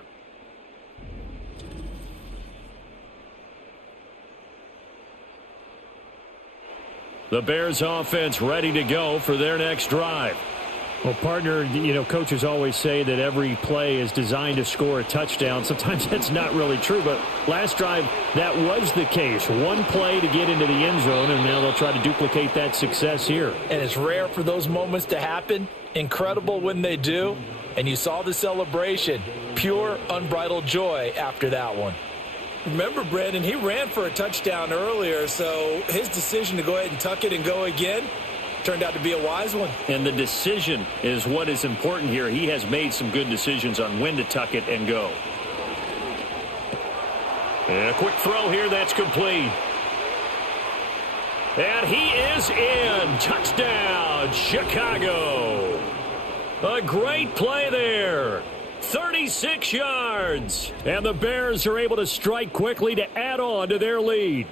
The Bears offense ready to go for their next drive. Well, partner, coaches always say that every play is designed to score a touchdown. Sometimes that's not really true, but last drive, that was the case. One play to get into the end zone, and now they'll try to duplicate that success here. And it's rare for those moments to happen. Incredible when they do. And you saw the celebration. Pure, unbridled joy after that one. Remember, Brandon, he ran for a touchdown earlier, so his decision to go ahead and tuck it and go again turned out to be a wise one. And the decision is what is important here. He has made some good decisions on when to tuck it and go. And a quick throw here, that's complete. And he is in. Touchdown, Chicago. A great play there. 36 yards. And the Bears are able to strike quickly to add on to their lead.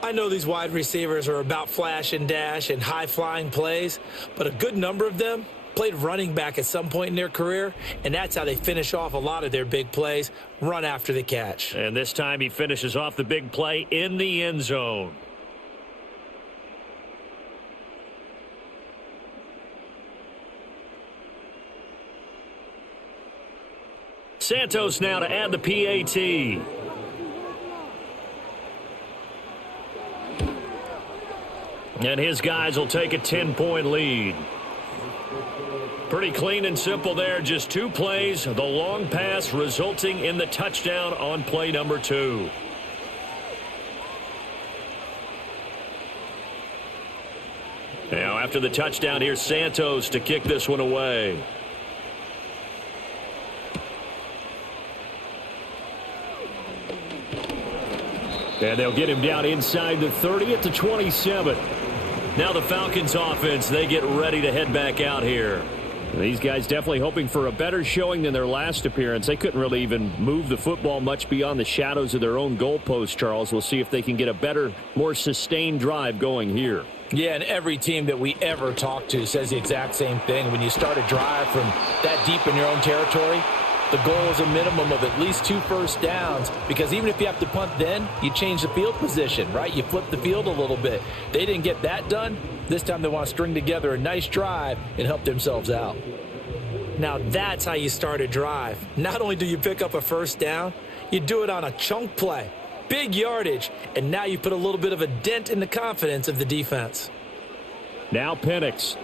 I know these wide receivers are about flash and dash and high-flying plays, but a good number of them played running back at some point in their career, and that's how they finish off a lot of their big plays, run after the catch. And this time he finishes off the big play in the end zone. Santos now to add the PAT. And his guys will take a 10-point lead. Pretty clean and simple there. Just 2 plays. The long pass resulting in the touchdown on play number 2. Now after the touchdown, here's Santos to kick this one away. And they'll get him down inside the 30 at the 27. Now the Falcons offense, they get ready to head back out here. These guys definitely hoping for a better showing than their last appearance. They couldn't really even move the football much beyond the shadows of their own goalpost, Charles. We'll see if they can get a better, more sustained drive going here. Yeah, and every team that we ever talk to says the exact same thing. When you start a drive from that deep in your own territory, the goal is a minimum of at least 2 first downs, because even if you have to punt then, you change the field position, right? You flip the field a little bit. They didn't get that done. This time they want to string together a nice drive and help themselves out. Now that's how you start a drive. Not only do you pick up a first down, you do it on a chunk play. Big yardage, and now you put a little bit of a dent in the confidence of the defense. Now Penix.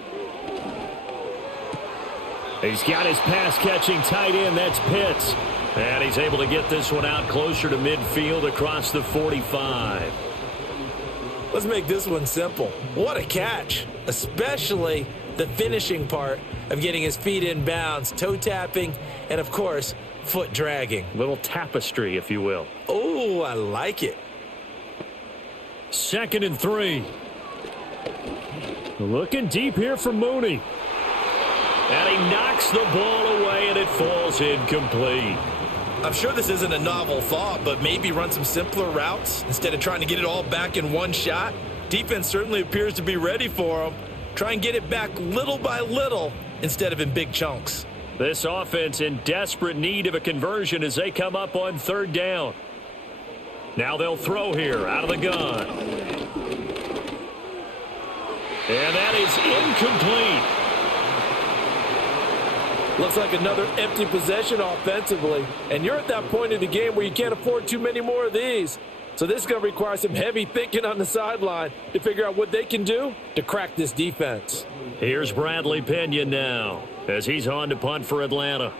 He's got his pass-catching tight end. That's Pitts. And he's able to get this one out closer to midfield across the 45. Let's make this one simple. What a catch, especially the finishing part of getting his feet in bounds, toe tapping, and, of course, foot dragging. Little tapestry, if you will. Oh, I like it. 2nd and 3. Looking deep here for Mooney. And he knocks the ball away, and it falls incomplete. I'm sure this isn't a novel thought, but maybe run some simpler routes instead of trying to get it all back in one shot. Defense certainly appears to be ready for him. Try and get it back little by little instead of in big chunks. This offense in desperate need of a conversion as they come up on 3rd down. Now they'll throw here out of the gun. And that is incomplete. Looks like another empty possession offensively. And you're at that point in the game where you can't afford too many more of these. So this is going to require some heavy thinking on the sideline to figure out what they can do to crack this defense. Here's Bradley Pinion now as he's on to punt for Atlanta.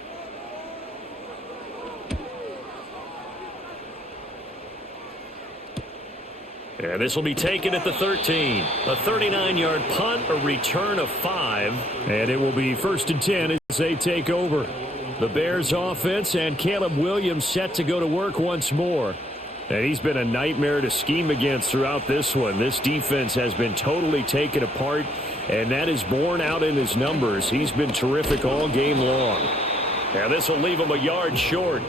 And this will be taken at the 13. A 39-yard punt, a return of 5. And it will be 1st and 10 as they take over. The Bears offense and Caleb Williams set to go to work once more. And he's been a nightmare to scheme against throughout this one. This defense has been totally taken apart, and that is borne out in his numbers. He's been terrific all game long. And this will leave him a yard short.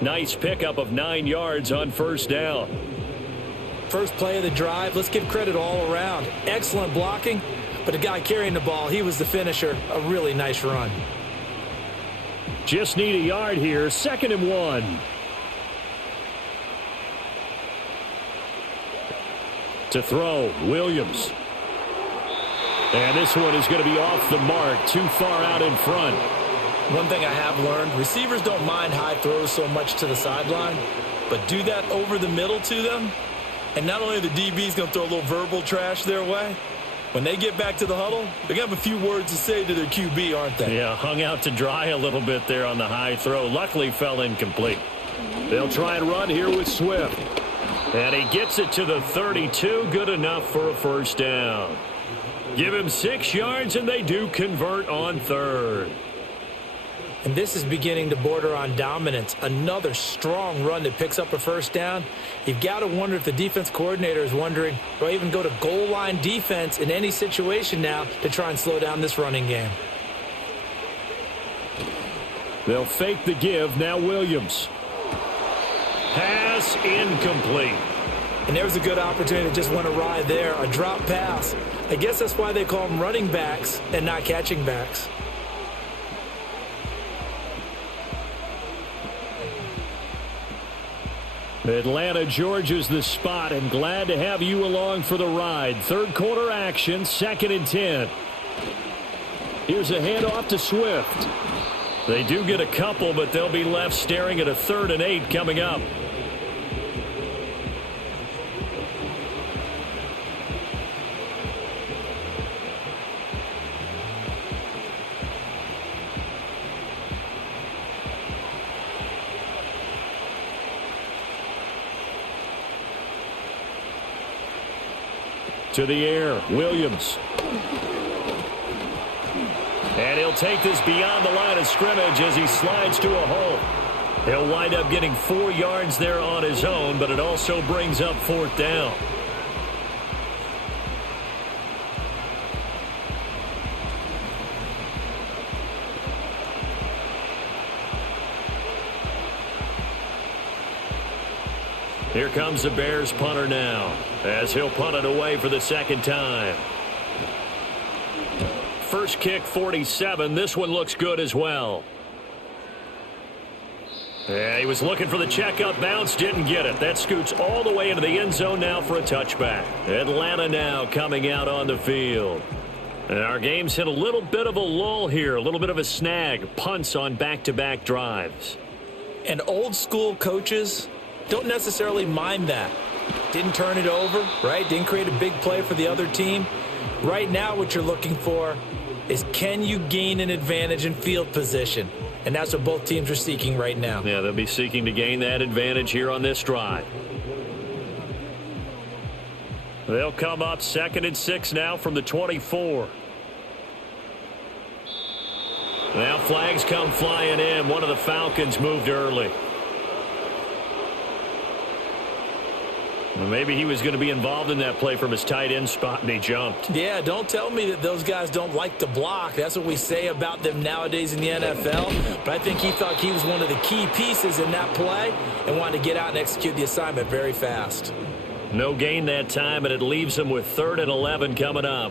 Nice pickup of 9 yards on 1st down. First play of the drive, let's give credit all around. Excellent blocking, but the guy carrying the ball, he was the finisher. A really nice run. Just need a yard here. 2nd and 1. To throw, Williams. And this one is going to be off the mark, too far out in front. One thing I have learned, receivers don't mind high throws so much to the sideline, but do that over the middle to them, and not only are the DBs going to throw a little verbal trash their way, when they get back to the huddle, they're going to have a few words to say to their QB, aren't they? Yeah, hung out to dry a little bit there on the high throw. Luckily fell incomplete. They'll try and run here with Swift. And he gets it to the 32. Good enough for a 1st down. Give him 6 yards, and they do convert on 3rd. And this is beginning to border on dominance. Another strong run that picks up a 1st down. You've got to wonder if the defense coordinator is wondering, do I even go to goal line defense in any situation now to try and slow down this running game? They'll fake the give. Now Williams. Pass incomplete. And there's a good opportunity to just went awry there. A drop pass. I guess that's why they call them running backs and not catching backs. Atlanta, Georgia's the spot, and glad to have you along for the ride. 3rd quarter action, 2nd and 10. Here's a handoff to Swift. They do get a couple, but they'll be left staring at a 3rd and 8 coming up. To the air, Williams. And he'll take this beyond the line of scrimmage as he slides to a hole. He'll wind up getting 4 yards there on his own, but it also brings up 4th down. Here comes the Bears punter now, as he'll punt it away for the 2nd time. First kick, 47. This one looks good as well. Yeah, he was looking for the checkup bounce, didn't get it. That scoots all the way into the end zone now for a touchback. Atlanta now coming out on the field. And our game's hit a little bit of a lull here, a little bit of a snag. Punts on back-to-back drives. And old school coaches don't necessarily mind that. Didn't turn it over, right? Didn't create a big play for the other team. Right now what you're looking for is, can you gain an advantage in field position? And that's what both teams are seeking right now. Yeah, they'll be seeking to gain that advantage here on this drive. They'll come up 2nd and 6 now from the 24. Now flags come flying in. One of the Falcons moved early. Maybe he was going to be involved in that play from his tight end spot, and he jumped. Yeah, don't tell me that those guys don't like to block. That's what we say about them nowadays in the NFL. But I think he thought he was one of the key pieces in that play and wanted to get out and execute the assignment very fast. No gain that time, and it leaves him with 3rd and 11 coming up.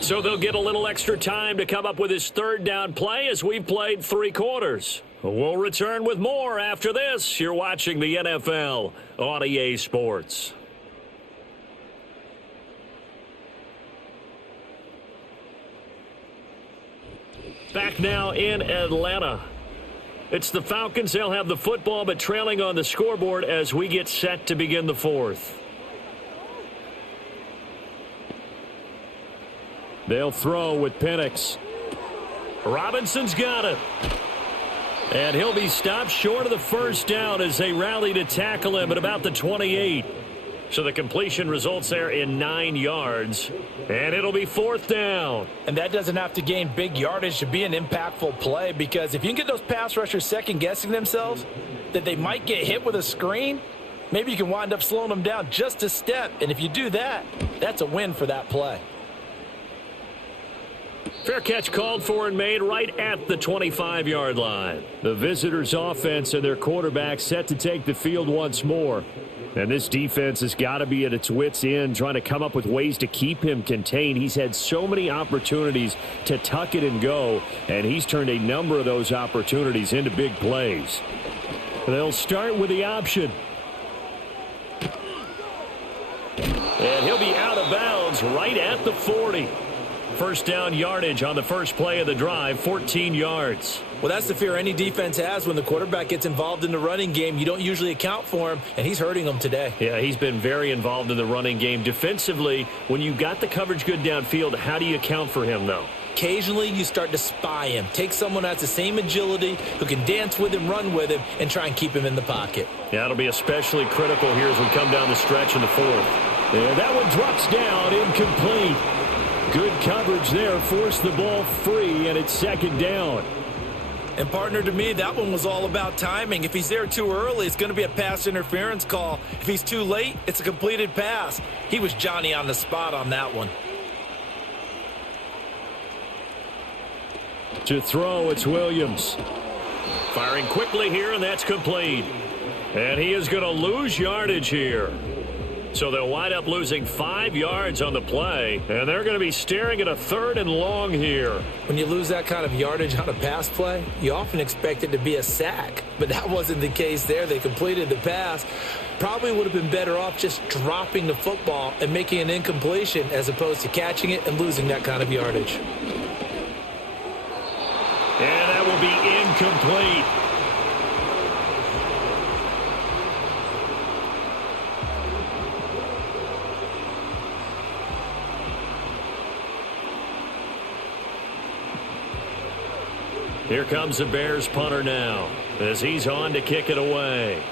So they'll get a little extra time to come up with his 3rd down play as we've played 3 quarters. We'll return with more after this. You're watching the NFL on EA Sports. Back now in Atlanta. It's the Falcons. They'll have the football, but trailing on the scoreboard as we get set to begin the 4th. They'll throw with Penix. Robinson's got it. And he'll be stopped short of the 1st down as they rally to tackle him at about the 28. So the completion results there in 9 yards. And it'll be 4th down. And that doesn't have to gain big yardage to be an impactful play, because if you can get those pass rushers second-guessing themselves that they might get hit with a screen, maybe you can wind up slowing them down just a step. And if you do that, that's a win for that play. Fair catch called for and made right at the 25-yard line. The visitors' offense and their quarterback set to take the field once more. And this defense has got to be at its wits' end, trying to come up with ways to keep him contained. He's had so many opportunities to tuck it and go, and he's turned a number of those opportunities into big plays. They'll start with the option. And he'll be out of bounds right at the 40. 1st down yardage on the first play of the drive, 14 yards. Well, that's the fear any defense has when the quarterback gets involved in the running game. You don't usually account for him, and he's hurting them today. Yeah, he's been very involved in the running game. Defensively, when you got the coverage good downfield, how do you account for him, though? Occasionally, you start to spy him. Take someone who has the same agility, who can dance with him, run with him, and try and keep him in the pocket. Yeah, it'll be especially critical here as we come down the stretch in the 4th. And that one drops down, incomplete. Good coverage there, forced the ball free, and it's 2nd down. And, partner, to me, that one was all about timing. If he's there too early, it's going to be a pass interference call. If he's too late, it's a completed pass. He was Johnny on the spot on that one. To throw, it's Williams. Firing quickly here, and that's complete. And he is going to lose yardage here. So they'll wind up losing 5 yards on the play, and they're going to be staring at a 3rd and long here. When you lose that kind of yardage on a pass play, you often expect it to be a sack, but that wasn't the case there. They completed the pass. probably would have been better off just dropping the football and making an incompletion as opposed to catching it and losing that kind of yardage. And that will be incomplete. Here comes the Bears punter now as he's on to kick it away.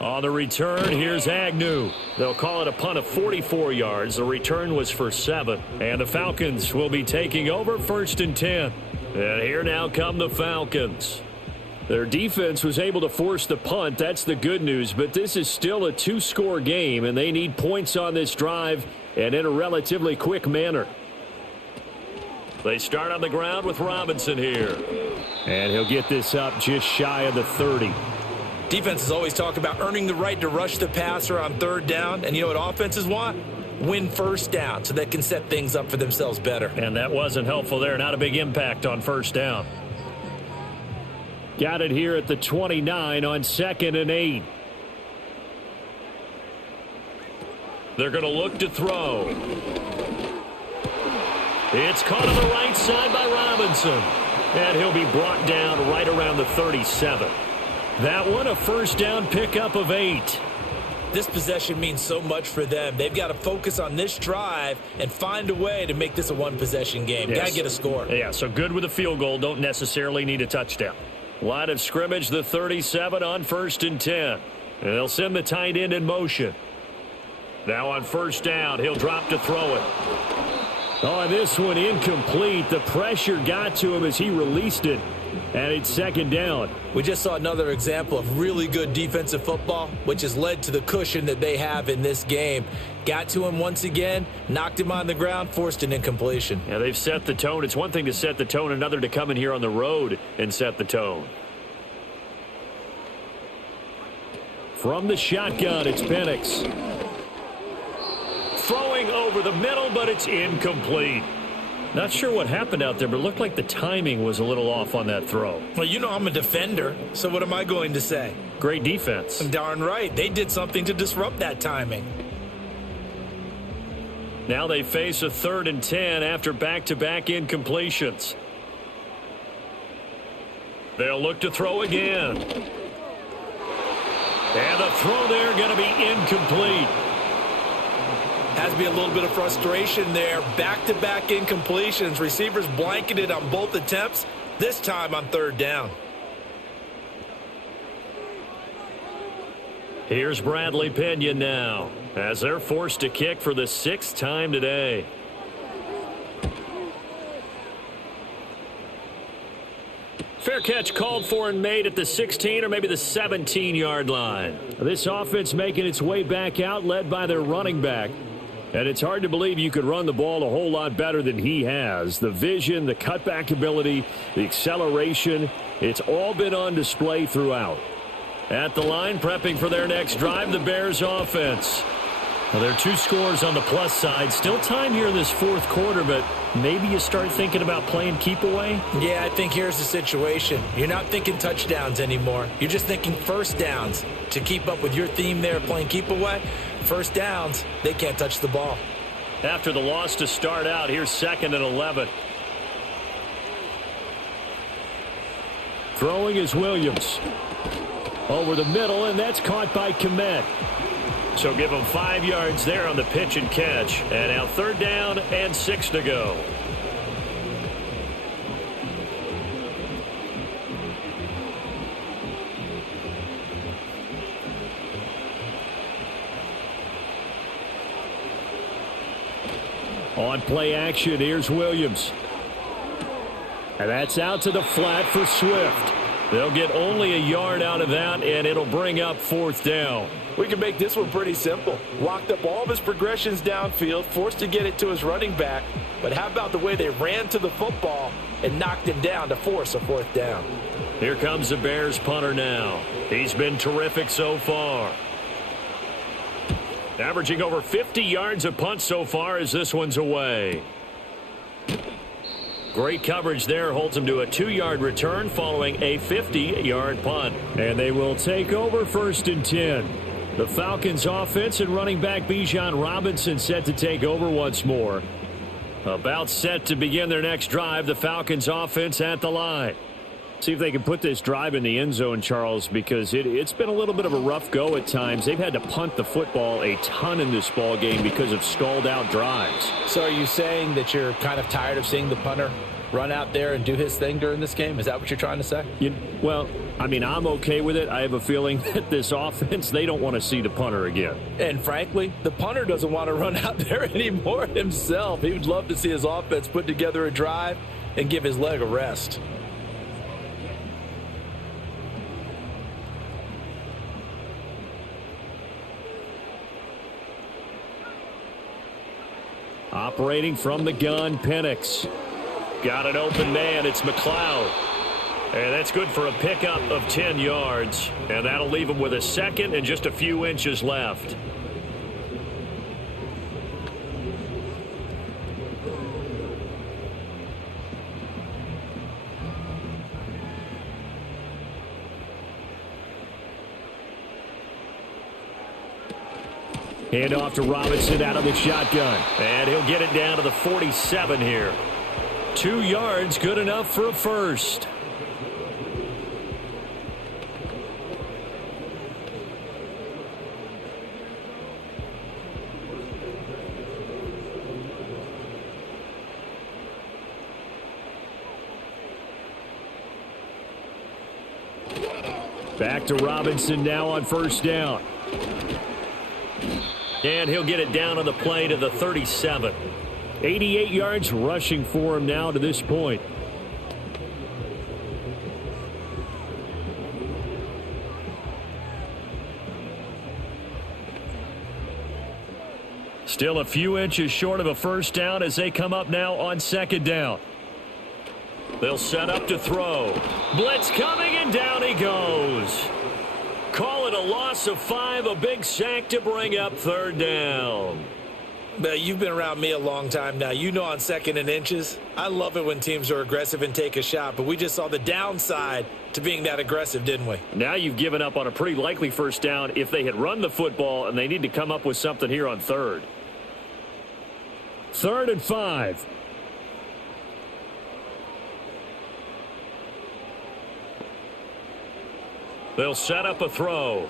On the return, here's Agnew. They'll call it a punt of 44 yards. The return was for 7. And the Falcons will be taking over 1st and 10. And here now come the Falcons. Their defense was able to force the punt. That's the good news. But this is still a 2-score game, and they need points on this drive and in a relatively quick manner. They start on the ground with Robinson here. And he'll get this up just shy of the 30. Defenses always talk about earning the right to rush the passer on 3rd down. And you know what offenses want? Win 1st down so they can set things up for themselves better. And that wasn't helpful there. Not a big impact on 1st down. Got it here at the 29 on 2nd and 8. They're going to look to throw. It's caught on the right side by Robinson. And he'll be brought down right around the 37. That one, a 1st down pickup of 8. This possession means so much for them. They've got to focus on this drive and find a way to make this a one-possession game. Yes. Got to get a score. Yeah, so good with a field goal. Don't necessarily need a touchdown. Line of scrimmage, the 37 on 1st and 10. And they'll send the tight end in motion. Now on 1st down, he'll drop to throw it. Oh, this one incomplete. The pressure got to him as he released it. And it's 2nd down. We just saw another example of really good defensive football, which has led to the cushion that they have in this game. Got to him once again, knocked him on the ground, forced an incompletion. Yeah, they've set the tone. It's one thing to set the tone, another to come in here on the road and set the tone. From the shotgun, it's Penix. Throwing over the middle, but it's incomplete. Not sure what happened out there, but it looked like the timing was a little off on that throw. Well, you know I'm a defender, so what am I going to say? Great defense. Darn right. They did something to disrupt that timing. Now they face a 3rd and 10 after back-to-back incompletions. They'll look to throw again. And the throw there going to be incomplete. Has to be a little bit of frustration there. Back-to-back incompletions. Receivers blanketed on both attempts, this time on 3rd down. Here's Bradley Pena now as they're forced to kick for the 6th time today. Fair catch called for and made at the 16 or maybe the 17-yard line. This offense making its way back out, led by their running back. And it's hard to believe you could run the ball a whole lot better than he has. The vision, the cutback ability, the acceleration, it's all been on display throughout. At the line, prepping for their next drive, the Bears offense. Well, there are 2 scores on the plus side. Still time here in this 4th quarter, but maybe you start thinking about playing keep away? Yeah, I think here's the situation. You're not thinking touchdowns anymore. You're just thinking 1st downs. To keep up with your theme there, playing keep away, 1st downs, they can't touch the ball. After the loss to start out, here's 2nd and 11. Throwing is Williams. Over the middle, and that's caught by Komet. So give them 5 yards there on the pitch and catch. And now 3rd down and 6 to go. On play action, here's Williams. And that's out to the flat for Swift. They'll get only a yard out of that, and it'll bring up 4th down. We can make this one pretty simple. Locked up all of his progressions downfield, forced to get it to his running back. But how about the way they ran to the football and knocked him down to force a 4th down? Here comes the Bears punter now. He's been terrific so far. Averaging over 50 yards a punt so far as this one's away. Great coverage there holds him to a 2-yard return following a 50-yard punt. And they will take over 1st and 10. The Falcons offense and running back Bijan Robinson set to take over once more. About set to begin their next drive, the Falcons offense at the line. See if they can put this drive in the end zone, Charles, because it's been a little bit of a rough go at times. They've had to punt the football a ton in this ball game because of stalled-out drives. So are you saying that you're kind of tired of seeing the punter run out there and do his thing during this game? Is that what you're trying to say? Well, I mean, I'm okay with it. I have a feeling that this offense, they don't want to see the punter again. And frankly, the punter doesn't want to run out there anymore himself. He would love to see his offense put together a drive and give his leg a rest. Operating from the gun, Penix. Got an open man. It's McLeod. And that's good for a pickup of 10 yards. And that'll leave him with a second and just a few inches left. Hand off to Robinson out of the shotgun. And he'll get it down to the 47 here. 2 yards, good enough for a first. Back to Robinson now on 1st down. And he'll get it down on the play to the 37. 88 yards rushing for him now to this point. Still a few inches short of a first down as they come up now on 2nd down. They'll set up to throw. Blitz coming, and down he goes. Call it a loss of 5, a big sack to bring up 3rd down. But you've been around me a long time now. You know on 2nd and inches, I love it when teams are aggressive and take a shot, but we just saw the downside to being that aggressive, didn't we? Now you've given up on a pretty likely first down if they had run the football, and they need to come up with something here on 3rd. 3rd and 5. They'll set up a throw.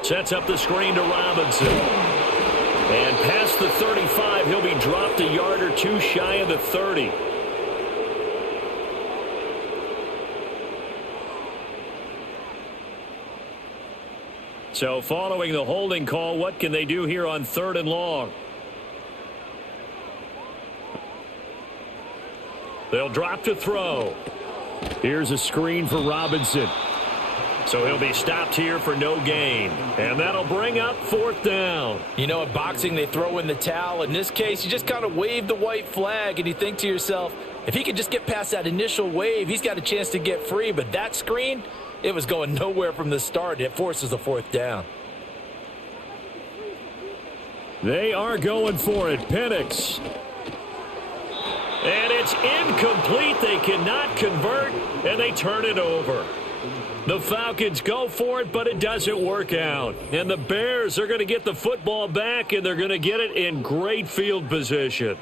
Sets up the screen to Robinson. And past the 35, he'll be dropped a yard or two shy of the 30. So following the holding call, what can they do here on 3rd and long? They'll drop to throw. Here's a screen for Robinson. So he'll be stopped here for no gain. And that'll bring up 4th down. You know, in boxing, they throw in the towel. In this case, you just kind of wave the white flag, and you think to yourself, if he could just get past that initial wave, he's got a chance to get free. But that screen, it was going nowhere from the start. It forces a 4th down. They are going for it. Penix. And it's incomplete. They cannot convert, and they turn it over. The Falcons go for it, but it doesn't work out. And the Bears are going to get the football back, and they're going to get it in great field position.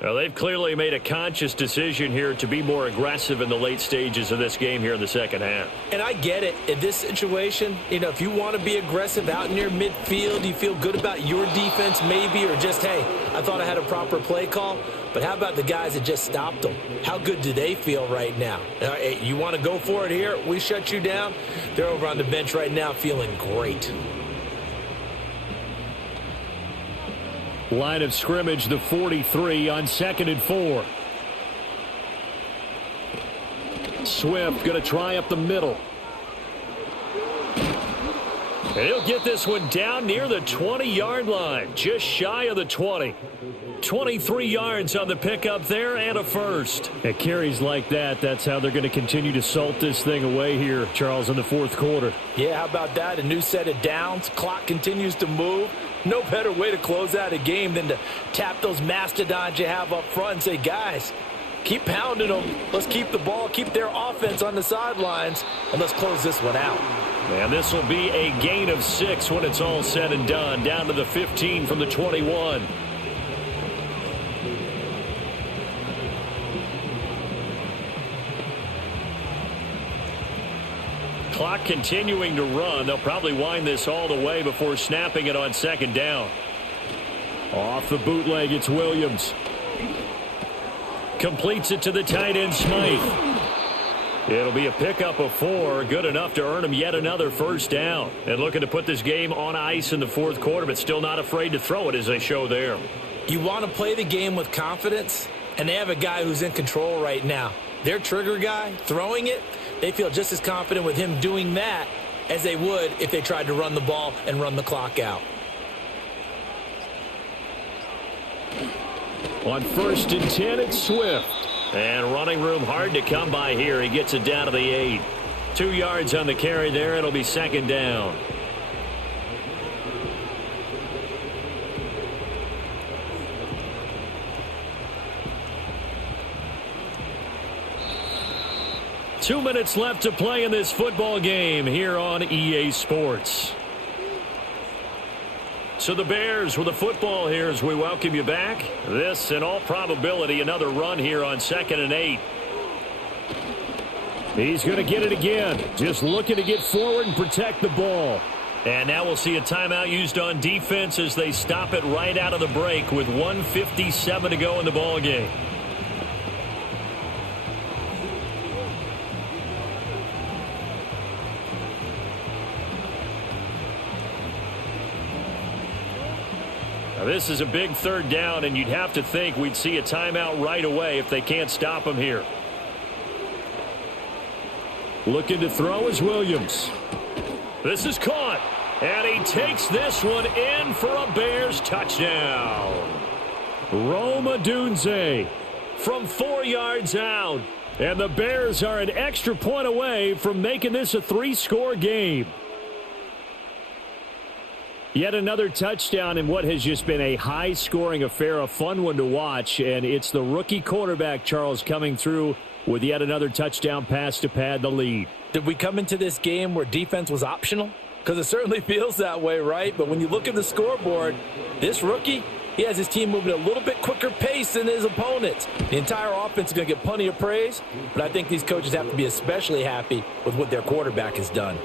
Now, they've clearly made a conscious decision here to be more aggressive in the late stages of this game here in the second half. And I get it. In this situation, you know, if you want to be aggressive out near midfield, you feel good about your defense maybe, or just, hey, I thought I had a proper play call. But how about the guys that just stopped them? How good do they feel right now? You want to go for it here? We shut you down. They're over on the bench right now feeling great. Line of scrimmage, the 43 on 2nd and 4. Swift going to try up the middle. And he'll get this one down near the 20-yard line, just shy of the 20. 23 yards on the pickup there and a first. At carries like that, that's how they're going to continue to salt this thing away here, Charles, in the 4th quarter. Yeah, how about that? A new set of downs. Clock continues to move. No better way to close out a game than to tap those mastodons you have up front and say, guys, Keep pounding them. Let's keep the ball, keep their offense on the sidelines, and let's close this one out. And this will be a gain of 6 when it's all said and done, down to the 15 from the 21. Clock continuing to run. They'll probably wind this all the way before snapping it on second down. Off the bootleg, it's Williams. Completes it to the tight end, Smythe. It'll be a pickup of 4, good enough to earn him yet another first down. And looking to put this game on ice in the fourth quarter, but still not afraid to throw it as they show there. You want to play the game with confidence, and they have a guy who's in control right now. Their trigger guy, throwing it, they feel just as confident with him doing that as they would if they tried to run the ball and run the clock out. On 1st and 10, it's Swift. And running room hard to come by here. He gets it down to the 8. 2 yards on the carry there. It'll be second down. Two minutes left to play in this football game here on EA Sports. So the Bears with the football here as we welcome you back. This, in all probability, another run here on 2nd and 8. He's going to get it again. Just looking to get forward and protect the ball. And now we'll see a timeout used on defense as they stop it right out of the break with 1:57 to go in the ball game. Now this is a big third down, and you'd have to think we'd see a timeout right away if they can't stop him here. Looking to throw is Williams. This is caught, and he takes this one in for a Bears touchdown. Rome Odunze from 4 yards out, and the Bears are an extra point away from making this a 3-score game. Yet another touchdown in what has just been a high-scoring affair, a fun one to watch, and it's the rookie quarterback, Charles, coming through with yet another touchdown pass to pad the lead. Did we come into this game where defense was optional? Because it certainly feels that way, right? But when you look at the scoreboard, this rookie, he has his team moving at a little bit quicker pace than his opponents. The entire offense is going to get plenty of praise, but I think these coaches have to be especially happy with what their quarterback has done.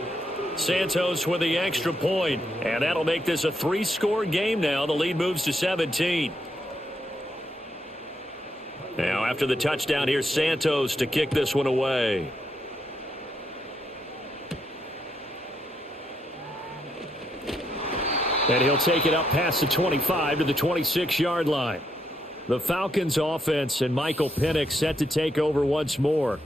Santos with the extra point, and that'll make this a 3-score game now. The lead moves to 17. Now, after the touchdown, here's Santos to kick this one away. And he'll take it up past the 25 to the 26-yard line. The Falcons offense and Michael Penix set to take over once more.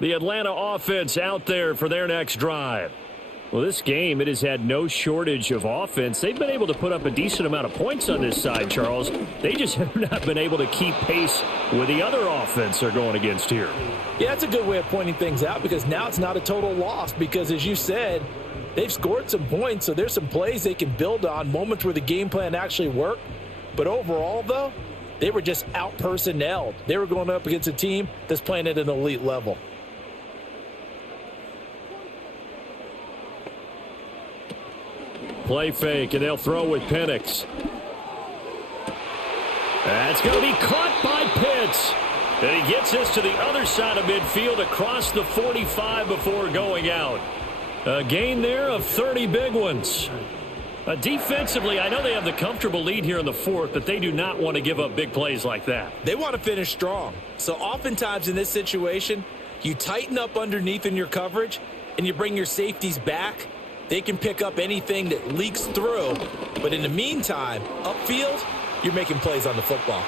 The Atlanta offense out there for their next drive. Well, this game, it has had no shortage of offense. They've been able to put up a decent amount of points on this side, Charles. They just have not been able to keep pace with the other offense they're going against here. Yeah, that's a good way of pointing things out because now it's not a total loss because, as you said, they've scored some points, so there's some plays they can build on, moments where the game plan actually worked. But overall, though, they were just out-personnelled. They were going up against a team that's playing at an elite level. Play fake, and they'll throw with Penix. That's going to be caught by Pitts. And he gets this to the other side of midfield across the 45 before going out. A gain there of 30 big ones. Defensively, I know they have the comfortable lead here in the fourth, but they do not want to give up big plays like that. They want to finish strong. So oftentimes in this situation, you tighten up underneath in your coverage, and you bring your safeties back. They can pick up anything that leaks through. But in the meantime, upfield, you're making plays on the football.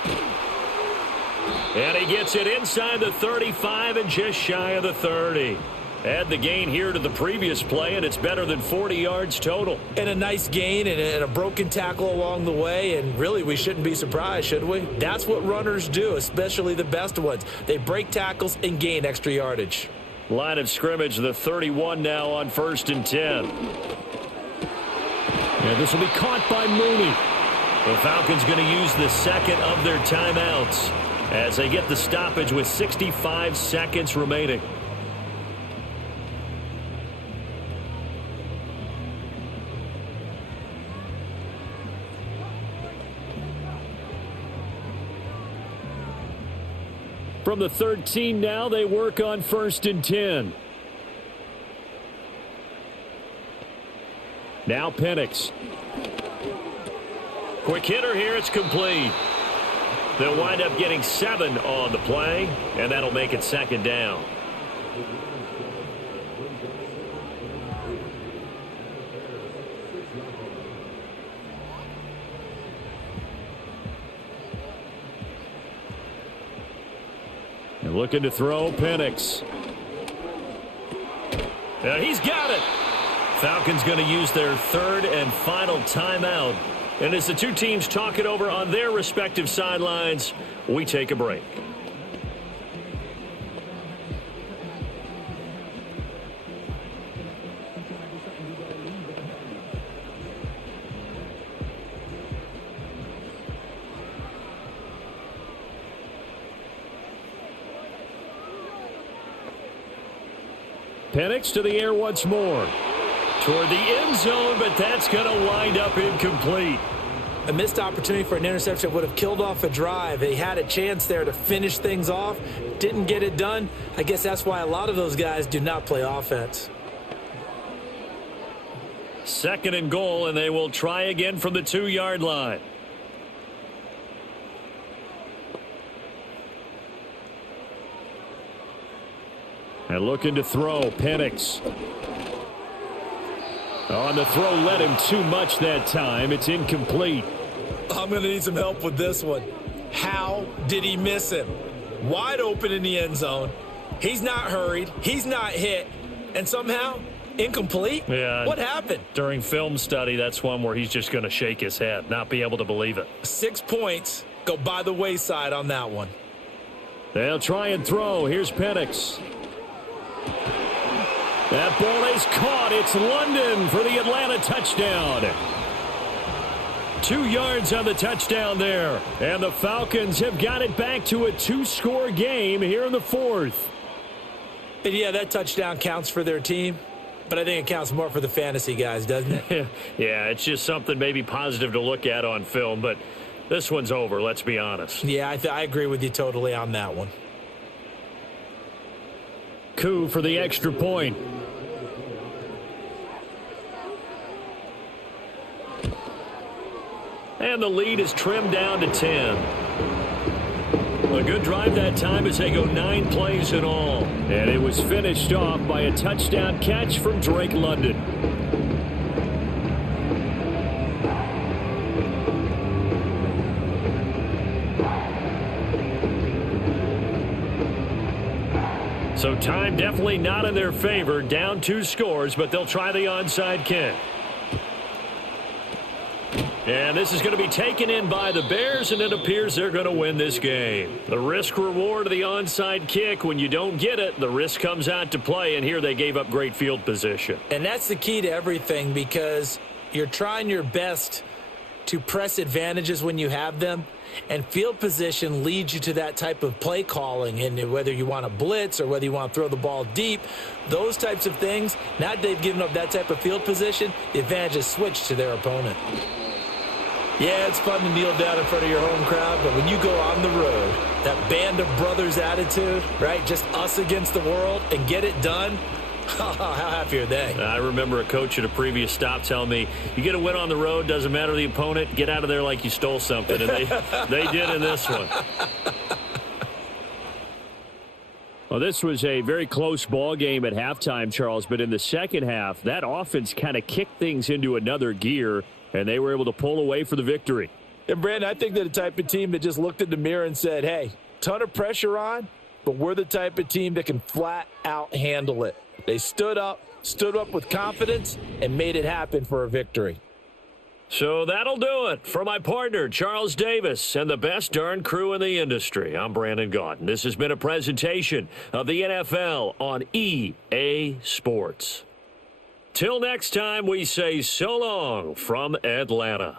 And he gets it inside the 35 and just shy of the 30. Add the gain here to the previous play, and it's better than 40 yards total. And a nice gain and a broken tackle along the way, and really we shouldn't be surprised, should we? That's what runners do, especially the best ones. They break tackles and gain extra yardage. Line of scrimmage, the 31 now on 1st and 10. And this will be caught by Mooney. The Falcons going to use the second of their timeouts as they get the stoppage with 65 seconds remaining. From the 13 now, they work on 1st and 10. Now Penix. Quick hitter here, it's complete. They'll wind up getting 7 on the play, and that'll make it 2nd down. And looking to throw, Penix. He's got it. Falcons going to use their 3rd and final timeout. And as the two teams talk it over on their respective sidelines, we take a break. Penix to the air once more. Toward the end zone, but that's going to wind up incomplete. A missed opportunity for an interception would have killed off a drive. They had a chance there to finish things off. Didn't get it done. I guess that's why a lot of those guys do not play offense. 2nd and goal, and they will try again from the 2-yard line. And looking to throw, Penix. On the throw, led him too much that time. It's incomplete. I'm going to need some help with this one. How did he miss him? Wide open in the end zone. He's not hurried. He's not hit. And somehow, incomplete? Yeah. What happened? During film study, that's one where he's just going to shake his head, not be able to believe it. 6 points go by the wayside on that one. They'll try and throw. Here's Penix. That ball is caught. It's London for the Atlanta touchdown. 2 yards on the touchdown there. And the Falcons have got it back to a 2-score game here in the 4th. And yeah, that touchdown counts for their team, but I think it counts more for the fantasy guys, doesn't it? Yeah, it's just something maybe positive to look at on film, but this one's over, let's be honest. Yeah, I agree with you totally on that one. Coup for the extra point. And the lead is trimmed down to 10. A good drive that time as they go 9 plays in all. And it was finished off by a touchdown catch from Drake London. So time definitely not in their favor. Down 2 scores, but they'll try the onside kick. And this is going to be taken in by the Bears, and it appears they're going to win this game. The risk reward of the onside kick, when you don't get it, the risk comes out to play, and here they gave up great field position. And that's the key to everything, because you're trying your best to press advantages when you have them, and field position leads you to that type of play calling. And whether you want to blitz or whether you want to throw the ball deep, those types of things, now that they've given up that type of field position, the advantage is switched to their opponent. Yeah, it's fun to kneel down in front of your home crowd, but when you go on the road, that band of brothers attitude, right, just us against the world, and get it done, how happy are they? I remember a coach at a previous stop telling me, you get a win on the road, doesn't matter the opponent, get out of there like you stole something, and they did in this one. Well, this was a very close ball game at halftime, Charles, but in the second half, that offense kind of kicked things into another gear, and they were able to pull away for the victory. And, Brandon, I think they're the type of team that just looked in the mirror and said, hey, ton of pressure on, but we're the type of team that can flat out handle it. They stood up with confidence, and made it happen for a victory. So that'll do it. For my partner, Charles Davis, and the best darn crew in the industry, I'm Brandon Gaudin. This has been a presentation of the NFL on EA Sports. Till next time, we say so long from Atlanta.